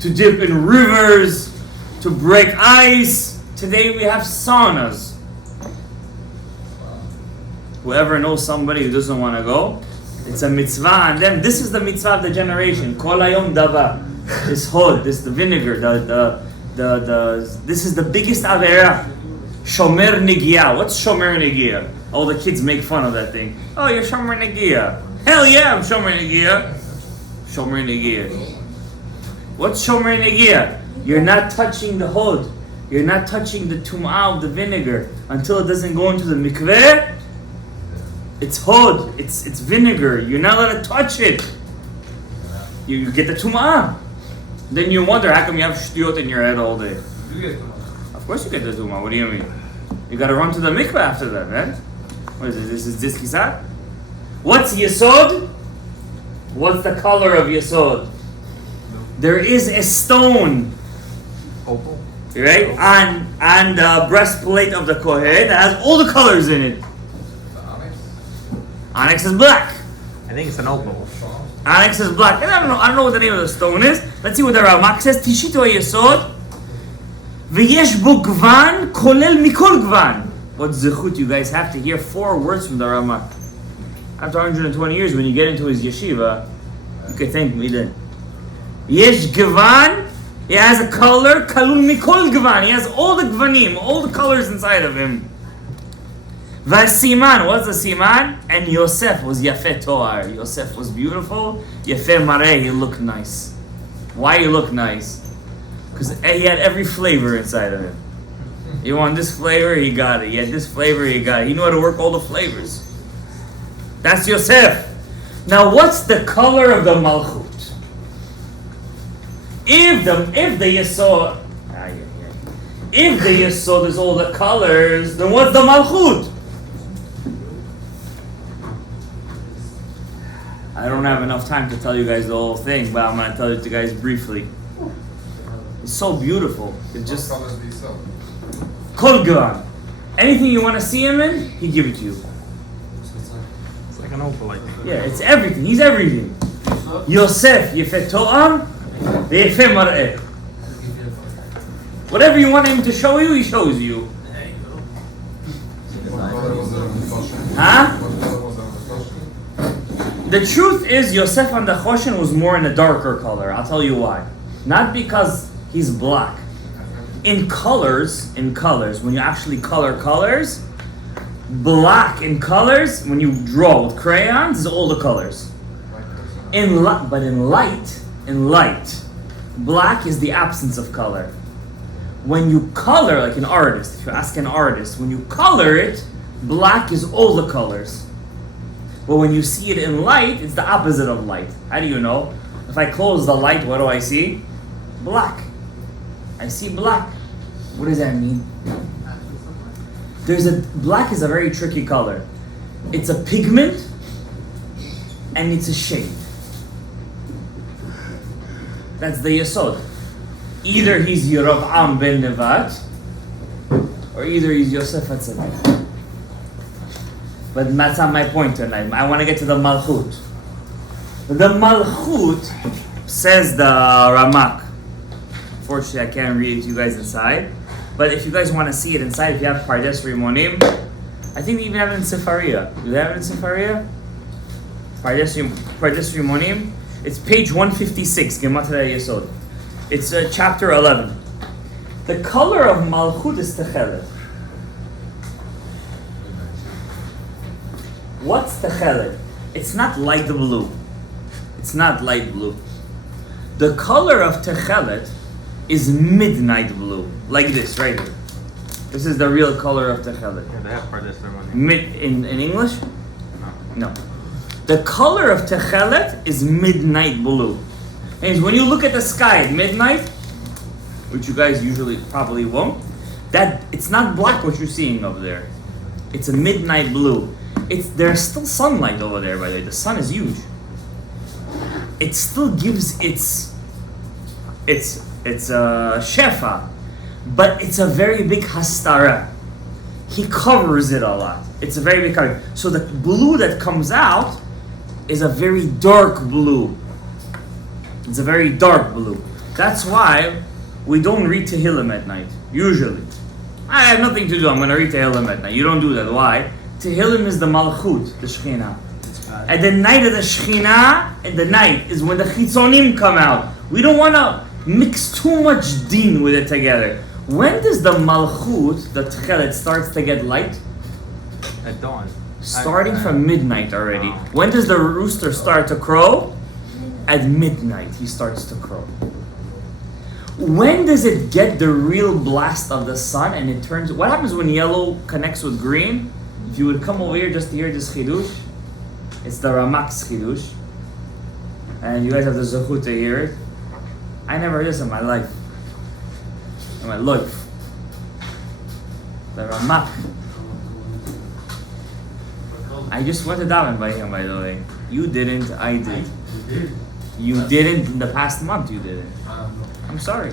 to dip in rivers, to break ice. Today we have saunas. Whoever knows somebody who doesn't want to go, it's a mitzvah on them. This is the mitzvah of the generation. Kol hayom dava. This hod, this the vinegar, this is the biggest avera. Shomer negia. What's shomer negia? All the kids make fun of that thing. Oh, you're shomer negia. Hell yeah, I'm shomer negia. Shomer negia. What's shomer negia? You're not touching the hod. You're not touching the tum'ah of the vinegar until it doesn't go into the mikveh. It's hod, it's vinegar. You're not allowed to touch it. You get the tum'ah. Then you wonder how come you have shtiyot in your head all day. You get it. Of course you get the tum'ah. What do you mean? You gotta run to the mikveh after that, man. What is this? Is this kisat? What's yesod? What's the color of yesod? There is a stone, Opal. right, on the breastplate of the kohen that has all the colors in it. Onyx is black. I think it's an opal. Onyx is black. I don't know what the name of the stone is. Let's see what the Ramak says. Tishito yesod, v'yesh bo gvan, kolel mikol gvan. What zechut you guys have to hear 4 words from the Ramak. After 120 years, when you get into his yeshiva, you can thank me then. Yesh gvan, he has a color, kalul mikol gvan. He has all the gvanim, all the colors inside of him. Vasiman, what's the siman? And Yosef was Yafeh Toar. Yosef was beautiful. Yafeh Mareh, he looked nice. Why he looked nice? Because he had every flavor inside of him. You want this flavor, he got it. He had this flavor, he got it. He knew how to work all the flavors. That's Yosef. Now, what's the color of the Malchut? If the Yesod, if the Yesod is all the colors, then what's the Malchut? I don't have enough time to tell you guys the whole thing, but I'm going to tell it to you guys briefly. It's so beautiful. It just... Kol Gvan. Anything you want to see him in, he give it to you. It's like an opal, I think. Yeah, it's everything. He's everything. Yosef, Yefeh To'am, Yefeh Mar'eh. Whatever you want him to show you, he shows you. Huh? The truth is, Yosef on the Choshen was more in a darker color. I'll tell you why. Not because he's black. In colors, when you actually color colors, black in colors, when you draw with crayons, is all the colors. But in light, black is the absence of color. When you color, like an artist, if you ask an artist, when you color it, black is all the colors. But when you see it in light, it's the opposite of light. How do you know? If I close the light, what do I see? Black. I see black. What does that mean? Black is a very tricky color. It's a pigment and it's a shade. That's the Yesod. Either he's Yerav'am ben Nevat, or either he's Yosef HaTzadik. But that's not my point tonight. I want to get to the Malchut. The Malchut, says the Ramak. Unfortunately, I can't read it to you guys inside. But if you guys want to see it inside, if you have Pardes Rimonim, I think they even have it in Sefaria. Do they have it in Sefaria? Pardes Rimonim. It's page 156, Gematria Yesod. It's chapter 11. The color of Malchut is Tekhelet. What's Tekhelet? It's not light blue. It's not light blue. The color of Tekhelet is midnight blue. Like this, right here. This is the real color of Tekhelet. Yeah, they have Pardes Rimonim. In English? No. The color of Tekhelet is midnight blue. And when you look at the sky at midnight, which you guys usually probably won't, that it's not black what you're seeing over there. It's a midnight blue. There's still sunlight over there, by the way. The sun is huge. It still gives its shefa, but it's a very big hastara. He covers it a lot. It's a very big cover. So the blue that comes out is a very dark blue. It's a very dark blue. That's why we don't read Tehillim at night, usually. I have nothing to do, I'm going to read Tehillim at night. You don't do that. Why? Tehillim is the Malchut, the Shekhinah. At the night of the Shekhinah, at the night is when the Chitzonim come out. We don't want to mix too much din with it together. When does the Malchut, the Tekhelet, starts to get light? At dawn. Starting from midnight already. When does the rooster start to crow? At midnight he starts to crow. When does it get the real blast of the sun and it turns... What happens when yellow connects with green? If you would come over here just to hear this chidush, it's the Ramak's chidush. And you guys have the zechut to hear it. I never heard this in my life. In my life. The Ramak. I just went to daven by him, by the way. You didn't, I did. You didn't in the past month, you didn't. I'm sorry.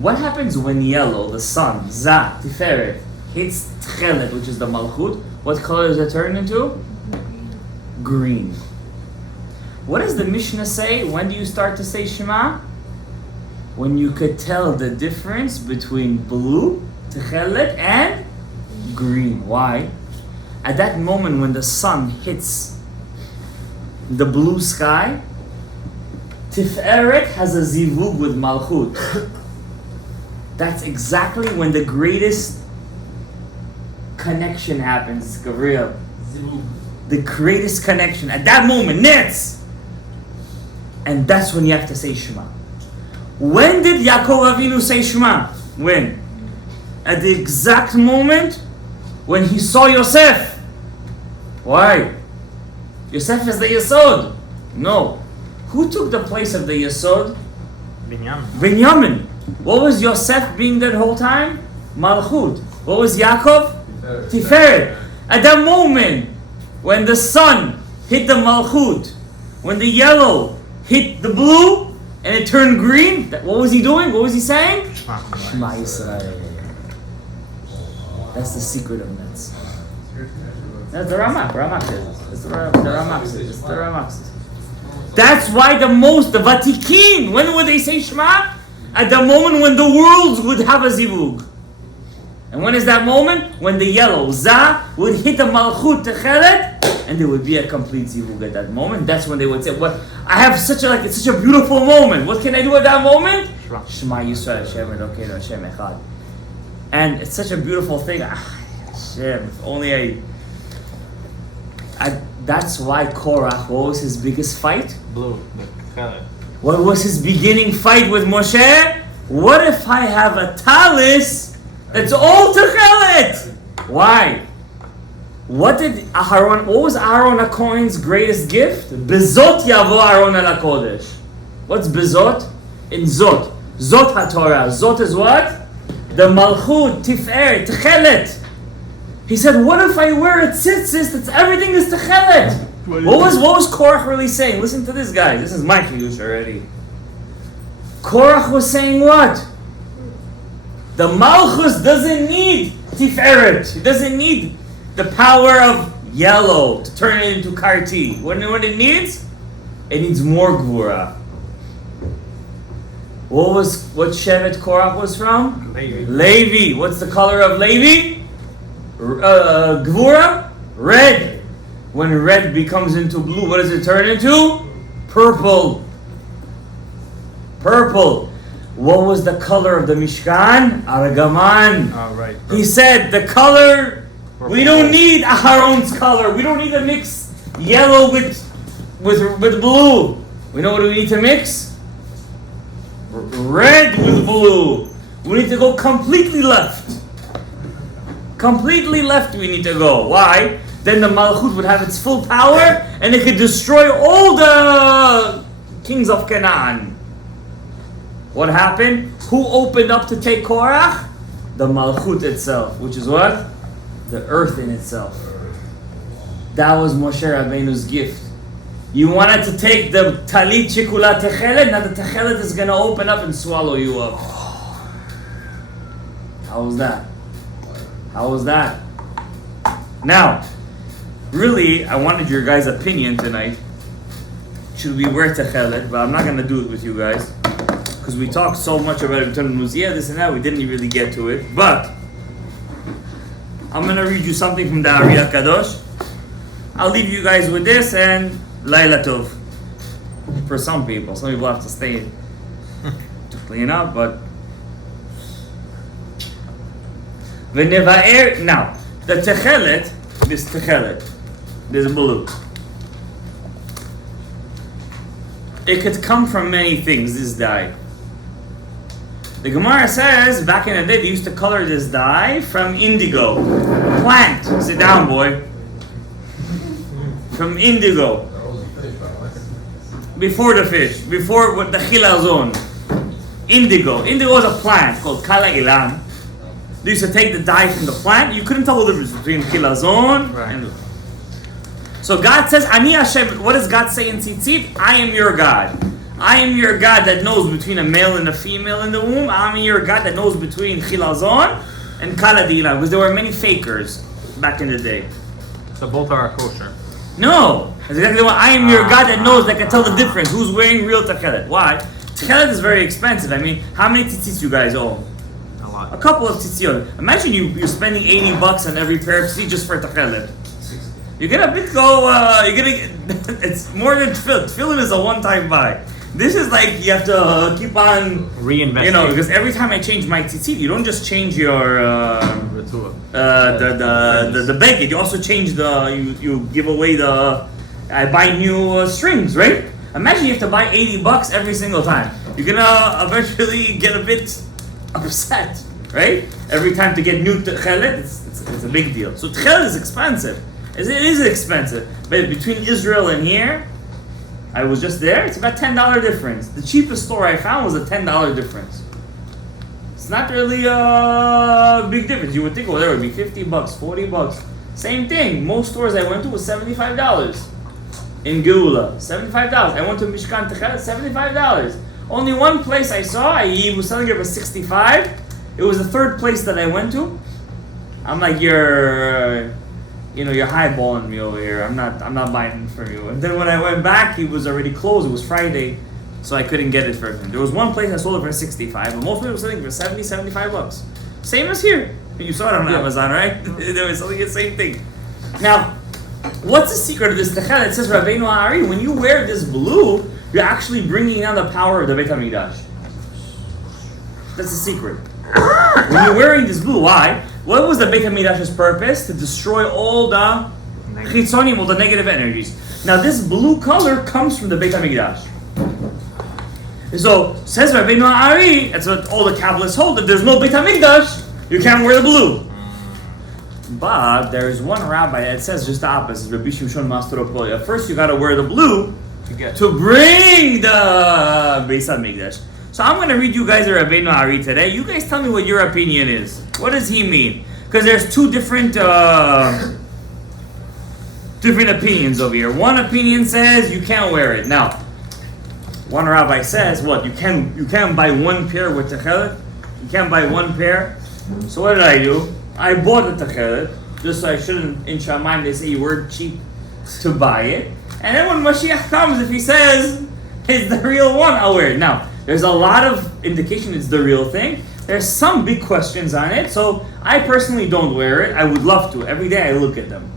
What happens when yellow, the sun, Za, Tiferet, hits Tekhelet, which is the Malchut? What color does it turn into? Green. What does the Mishnah say? When do you start to say Shema? When you could tell the difference between blue, Tekhelet, and green. Why? At that moment when the sun hits the blue sky, Tiferet has a zivug with Malchut. That's exactly when the greatest connection happens, Gabriel. The greatest connection. At that moment, Netz! And that's when you have to say Shema. When did Yaakov Avinu say Shema? When? At the exact moment when he saw Yosef. Why? Yosef is the Yesod. No. Who took the place of the Yesod? Binyamin. What was Yosef being that whole time? Malchut. What was Yaakov? Tiferet. At that moment, when the sun hit the Malchut, when the yellow hit the blue, and it turned green, what was he doing? What was he saying? Shema Yisrael. That's the secret of Netz. That's the Ramak. Ramak says. It's the Ramak says. It's the Ramak says. That's why the Vatikin, when would they say Shema? At the moment when the worlds would have a zivug. And when is that moment? When the yellow, Za, would hit the Malchut Tekhelet, and there would be a complete zivug at that moment. That's when they would say, "What? I have it's such a beautiful moment. What can I do at that moment?" Shema Yisrael Hashem Elokeinu Hashem Echad. And it's such a beautiful thing. Hashem, if only that's why Korach, what was his biggest fight? Blue, the Tekhelet. What was his beginning fight with Moshe? What if I have a talis that's all Tekhelet? Why? What was Aaron HaKohen's greatest gift? Bezot yavo Aaron al HaKodesh. What's bezot? In Zot. Zot HaTorah. Zot is what? The Malchut, Tiferet, Tekhelet. He said, what if I wear a tzitzis that's everything is Tekhelet? What was Korach really saying? Listen to this, guy. This is my chidush already. Korach was saying what? The Malchus doesn't need Tiferet. It doesn't need the power of yellow to turn it into karti. What it needs? It needs more Gvura. What Shevet Korach was from? Levi. What's the color of Levi? Gvura? Red. When red becomes into blue, what does it turn into? Purple. Purple. What was the color of the Mishkan? Argaman. Oh, right. He said the color, we don't need Aharon's color. We don't need to mix yellow with blue. We know what we need to mix? Red with blue. We need to go completely left. Completely left we need to go. Why? Then the Malchut would have its full power and it could destroy all the kings of Canaan. What happened? Who opened up to take Korach? the Malchut itself, which is what? The earth in itself. That was Moshe Rabbeinu's gift. You wanted to take the Talit Shikula Tekhelet, now the Tekhelet is going to open up and swallow you up. How was that? How was that? Now, really, I wanted your guys' opinion tonight. Should we wear Tekhelet? But I'm not going to do it with you guys. Because we talked so much about it in terms of Muzia, this and that, we didn't really get to it. But, I'm going to read you something from the Ari HaKadosh. I'll leave you guys with this and Laila Tov. For some people have to stay to clean up, but now, the Tekhelet, this Tekhelet, this blue, it could come from many things, this dye. The Gemara says, back in the day, they used to color this dye from indigo. Plant. Sit down, boy. From indigo. Before the fish. Before what the chilazon. Indigo. Indigo was a plant called kala ilan. They used to take the dye from the plant. You couldn't tell the difference between chilazon and... So God says, Ani Hashem. What does God say in Tzitzit? I am your God. I am your God that knows between a male and a female in the womb. I am your God that knows between chilazon and kala ilan. Because there were many fakers back in the day. So both are kosher. No, that's exactly what I am your God that knows, that can tell the difference. Who's wearing real Tekhelet? Why? Tekhelet is very expensive. I mean, how many tzitzit you guys own? A lot. A couple of tzitzit. Imagine you're spending $80 on every pair of tzitzit just for Tekhelet. You're gonna it's more than tefillin. Tefillin is a one-time buy. This is like you have to keep on reinvesting. You know, because every time I change my tzitzit, you don't just change your the blanket. You also change you give away I buy new strings, right? Imagine you have to buy $80 every single time. You're gonna eventually get a bit upset, right? Every time to get new Tekhelet, it's a big deal. So Tekhelet is expensive. It is expensive, but between Israel and here, I was just there. It's about $10 difference. The cheapest store I found was a $10 difference. It's not really a big difference. You would think, there would be $50, $40. Same thing. Most stores I went to was $75. In Geula, $75. I went to Mishkan Tekhelet, $75. Only one place I saw, he was selling it for $65. It was the third place that I went to. I'm like, you're highballing me over here. I'm not buying it from you. And then when I went back, he was already closed. It was Friday, so I couldn't get it for him. There was one place I sold it for $65, but most people were selling it for $75. Same as here. You saw it on Amazon, right? They were selling the same thing. Now, what's the secret of this Tekhelet? It says, Rabbeinu Ari, when you wear this blue, you're actually bringing down the power of the Beit HaMikdash. That's the secret. When you're wearing this blue, why? What was the Beit HaMikdash's purpose? To destroy all the chitzonim, all the negative energies. Now this blue color comes from the Beit HaMikdash. So, says Rabbeinu Ari, that's what all the Kabbalists hold, that there's no Beit HaMikdash, you can't wear the blue. But there's one rabbi that says just the opposite, Rabbi Shimshon Master Opolia. First you gotta wear the blue to bring the Beit HaMikdash. So I'm going to read you guys a Rabbeinu Ari today. You guys tell me what your opinion is. What does he mean? Because there's two different opinions over here. One opinion says you can't wear it. Now, one rabbi says, what? You can't buy one pair with Tekhelet? You can't buy one pair? So what did I do? I bought the Tekhelet, just so I shouldn't, in Shamayim, they say you were cheap to buy it. And then when Mashiach comes, if he says it's the real one, I'll wear it. Now, there's a lot of indication it's the real thing. There's some big questions on it, so I personally don't wear it. I would love to. Every day I look at them.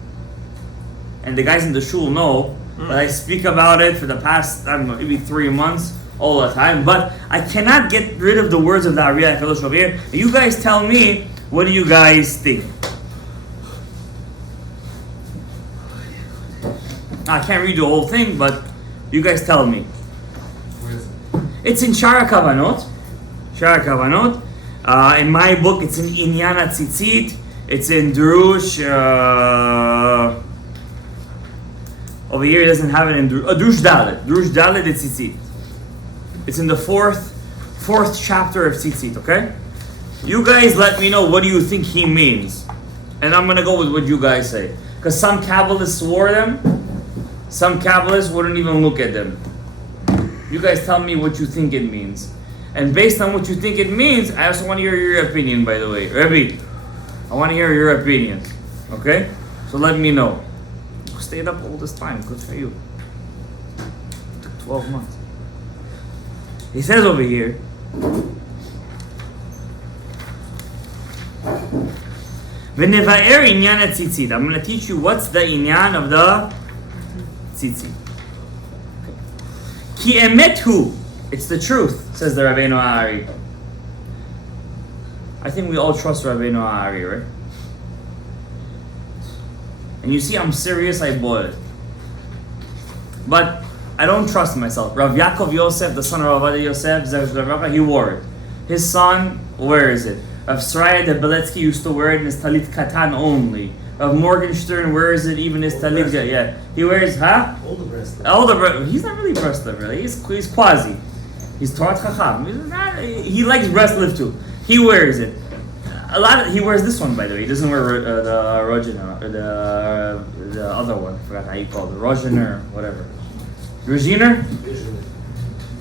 And the guys in the shul know that I speak about it for the past, maybe 3 months, all the time. But I cannot get rid of the words of the Ari HaKadosh over here. You guys tell me, what do you guys think? I can't read the whole thing, but you guys tell me. It's in Shara Kavanot. In my book, it's in Inyan HaTzitzit. It's in Drush. Over here, it doesn't have it in Drush Dalet. Drush Dalet is Tzitzit. It's in the fourth chapter of Tzitzit, okay? You guys let me know what do you think he means. And I'm going to go with what you guys say. Because some Kabbalists wore them. Some Kabbalists wouldn't even look at them. You guys tell me what you think it means. And based on what you think it means, I also want to hear your opinion, by the way. Rebbe, I want to hear your opinion. Okay? So let me know. You stayed up all this time. Good for you. It took 12 months. He says over here, V'nevaer inyan tzitzit. I'm going to teach you what's the inyan of the tzitzit. Ki emet hu. It's the truth, says the Rabbeinu Ha'ari. I think we all trust Rabbeinu Ha'ari, right? And you see I'm serious, I bought it. But I don't trust myself. Rav Yaakov Yosef, the son of Rav Adi Yosef, he wore it. His son wears it. Rav Sraya de Beletsky used to wear it in his talit katan only. Rav Morgenstern wears it even his talit. Yeah, he wears, Older breast. He's not really breastlift, really. He's quasi. He's Torah Chacham. He likes breastlift too. He wears it. He wears this one, by the way. He doesn't wear the Rojiner or the other one. I forgot how you call it. The Rojiner, whatever. Rojiner?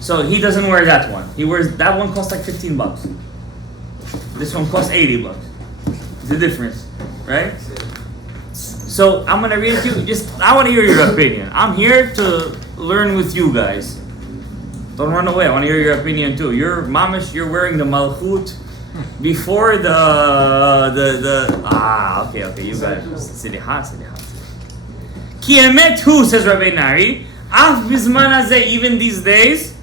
So he doesn't wear that one. He wears that one. Costs like $15. This one costs $80. The difference, right? So I'm gonna read it to you. I want to hear your opinion. I'm here to learn with you guys. Don't run away. I want to hear your opinion too. You're mamish. You're wearing the malchut before okay. You got it. Siliha. Ki emet hu, says Rabbi Nari. Af bizman hazeh, even these days.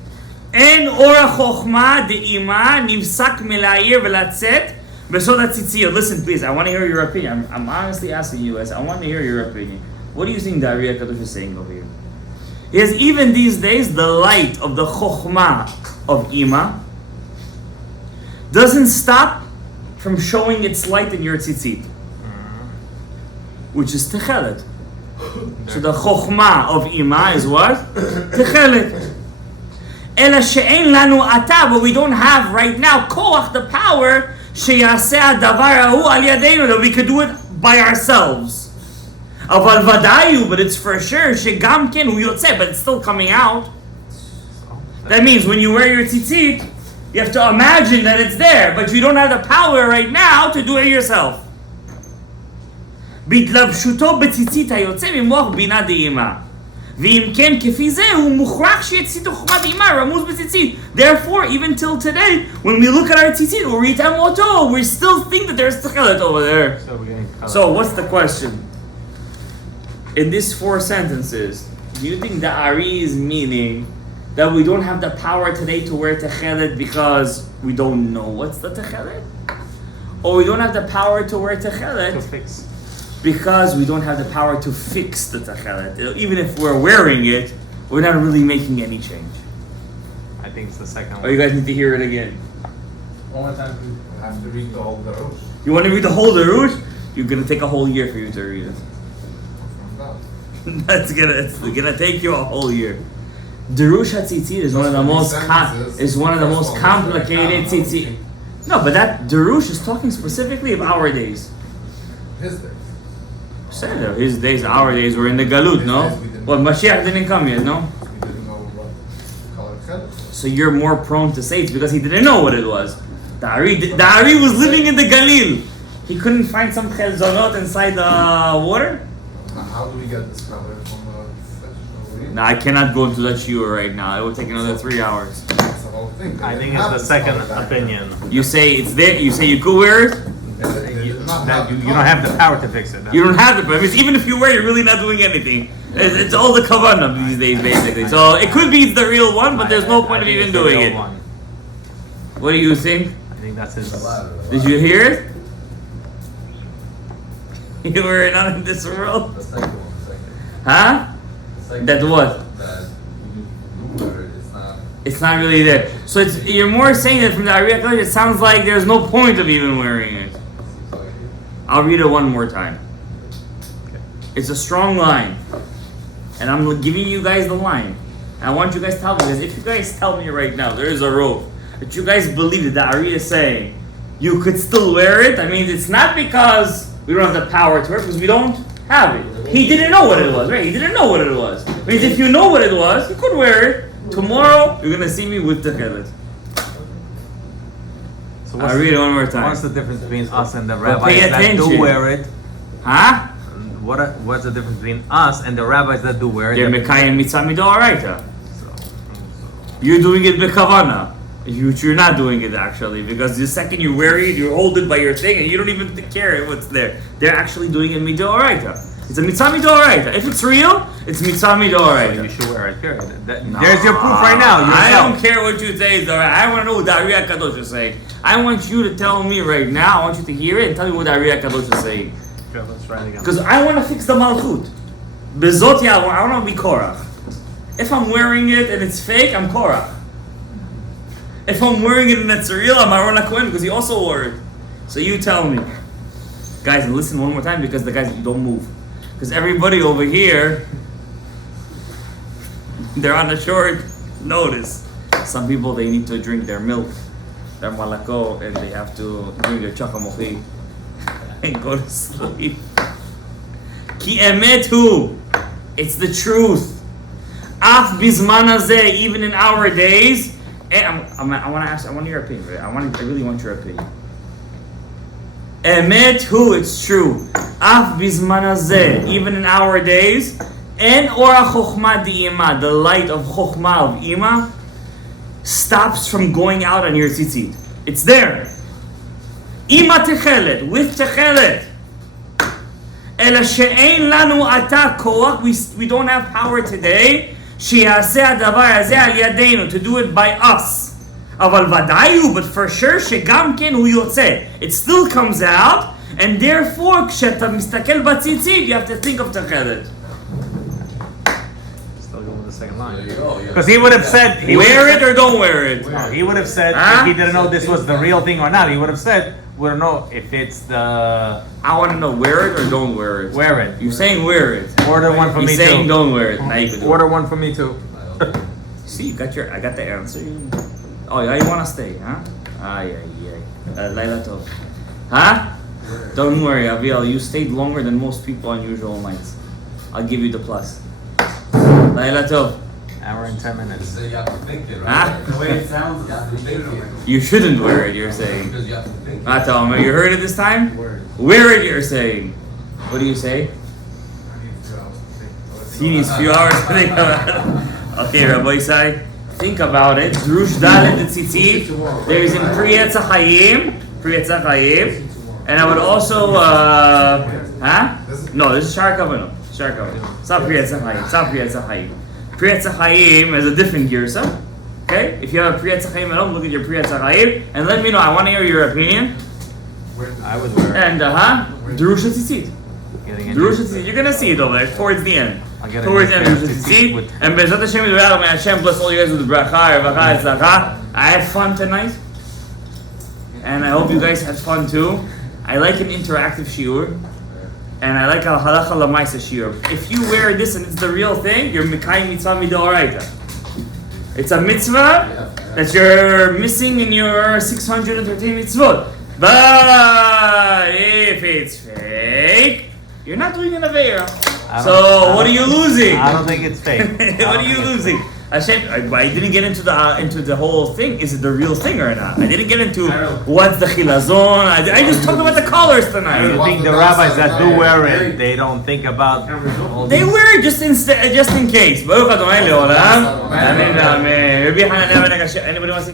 En ora chochma de'ima nivsak melayir v'latzet besod hatzitziyot. Listen, please. I want to hear your opinion. I'm honestly asking you guys. I want to hear your opinion. What do you think the Ari HaKadosh is saying over here? Yes, even these days, the light of the chokhmah of Ima doesn't stop from showing its light in your tzitzit, which is Tekhelet. So the chokhmah of Ima is what? Tekhelet. Ela she'en lanu ata, but we don't have right now koach, the power, sheyaseh hadavar hahu al yadeinu, that we could do it by ourselves. Aval vadayu, but it's for sure. Shegam ken hu yotzeh, but it's still coming out. That means when you wear your tzitzit, you have to imagine that it's there, but you don't have the power right now to do it yourself. Bitlavshuto b'tzitzit hayotzeh mimoach bina de'ima. V'im ken kefi zeh hu mukhrach she'tzitzit chokhmah de'ima ramuz b'tzitzit. Therefore, even till today, when we look at our tzitzit, or read Amoto, we still think that there's Tekhelet over there. So what's the question? In these 4 sentences, do you think the Ari is meaning that we don't have the power today to wear Tekhelet because we don't know what's the Tekhelet? Or we don't have the power to wear Tekhelet because we don't have the power to fix the Tekhelet? Even if we're wearing it, we're not really making any change. I think it's the second one. Oh, you guys need to hear it again. One more time, we have to read the whole Darush. You want to read the whole Darush? You're going to take a whole year for you to read it. It's gonna take you a whole year. Darush HaTzitzit is one of the most complicated tzitzit. No, but that Darush is talking specifically of our days. His days. Said that his days, our days were in the Galut, no? Well, Mashiach didn't come yet, no? We didn't know what color Tekhelet. So you're more prone to say it's because he didn't know what it was. The Ari was living in the Galil. He couldn't find some chelzonot inside the water. How do we get this color from the No, I cannot go into that shiur right now. It would take another 3 hours. That's the whole thing. I think it's the second opinion. You say it's there. You say you could wear it. You don't have the power to fix it. You don't have the purpose. Even if you wear it, you're really not doing anything. It's all the kavanah these days, basically. So it could be the real one, but there's no point of even doing it. What do you think? I think that's his. Did you hear it? You were not in this world? The second one. Huh? That what? That It's not really there. So you're more saying that from the Ari HaKadosh, it sounds like there's no point of even wearing it. I'll read it one more time. It's a strong line. And I'm giving you guys the line. And I want you guys to tell me, because if you guys tell me right now, there is a rope, that you guys believe that the Ari is saying, you could still wear it. I mean, it's not because we don't have the power to wear it, because we don't have it. He didn't know what it was, right? He didn't know what it was. It means if you know what it was, you could wear it. Tomorrow, you're going to see me with Tekhelet. So I'll read it one more time. What's the difference between us and the But rabbis pay that do attention. wear it? Huh? And what's the difference between us and the rabbis that do wear it? They're Mekayim Mitzvah Midoraita. You're doing it Bekavana. You're not doing it actually, because the second you wear it, you hold it by your thing and you don't even care what's there. They're actually doing it Midoraita. It's a Mitzvah Midoraita. If it's real, it's Mitzvah So you Midoraita. should wear it, period. There's your proof right now. I Yourself. don't care what you say, Zara. I want to know what Ariya Kadosh is saying. I want you to tell me right now. I want you to hear it and tell me what Ariya Kadosh is saying. Okay, let's try it again. Because I want to fix the Malchut. Bezot I want to be Korach. If I'm wearing it and it's fake, I'm Korach. If I'm wearing it and it's real, I'm Aaron HaKohen because he also wore it. So you tell me. Guys, and listen one more time because the guys don't move. Because everybody over here, they're on a short notice. Some people, they need to drink their milk, their malako, and they have to drink their chakamochi and go to sleep. Ki emet hu. It's the truth. Af bizman hazeh, even in our days. And I want to ask. I want your opinion. Right? I really want your opinion. Emet hu, it's true. Af bizman hazeh, even in our days. En ora chokhmah di'ima, the light of chokhmah of ima, stops from going out on your tzitzit. It's there. Ima Tekhelet, with Tekhelet. Ela she'ein lanu ata koach, we don't have power today. שיעשה הדבר הזה על ידינו, to do it by us. אבל ודאי הוא, but for sure שגם כן הוא יוצא. It still comes out, and therefore כשאתה מסתכל בציצית, you have to think of Tekhelet. Still going with the second line. There you go. Because he would have said, Wear it or don't wear it. No, he would have said Huh? if he didn't know this was the real thing or not. He would have said, we don't know if it's the I want to know, wear it or don't wear it. wear it. You're saying wear it. Order one for He's me saying too. don't wear it. Now you can do Order it. one for me too. See, I got the answer. Oh, yeah, you want to stay, huh? Ay. Laila Tov. Huh? Don't worry, Aviel, you stayed longer than most people on usual nights. I'll give you the plus. Laila Tov. Hour and 10 minutes. So you have to think it, Huh? right? The way it sounds, You have to think it. You shouldn't wear it, you're saying. Because you have to think it. Not tell me, you heard it this time? Wear it, you're saying. What do you say? He needs a few hours to think about it. Okay, Rabbi Isai, think about it. Drush Dalet and Tzitzit. There is in Priyat Zachayim. And I would also, huh? No, this is Shar Kavanah. It's not Priyat Zachayim. Priyat Zachayim is a different girsa. Okay? If you have a Priyat Zachayim at home, look at your Priyat Zachayim and let me know. I want to hear your opinion. I would wear it. And, Drush Tzitzit. Getting into Drush Tzitzit. You're going to see it over there towards the end. I'll get Towards the into end, Tzitzit Tzitzit. with- And Bezrat Hashem, may Hashem bless all you guys with bracha, revacha, etzlacha. I had fun tonight. And I hope you guys had fun too. I like an interactive shiur. And I like a halacha lamaisa shiur. If you wear this and it's the real thing, you're Mekayim mitzvah midoraita. It's a mitzvah that you're missing in your 613 mitzvot. But if it's fake, you're not doing an aveira. So what are you losing? I don't think it's fake. What are you losing? Hashem, I didn't get into the whole thing. Is it the real thing or not? I didn't get into what's the chilazon. I just talked about the colors I tonight. think the rabbis that do wear it, they don't think about all They these- wear it just in case. Baruch Adonai leolam. Amen. Amen. Rabbi Hanan, anybody wants to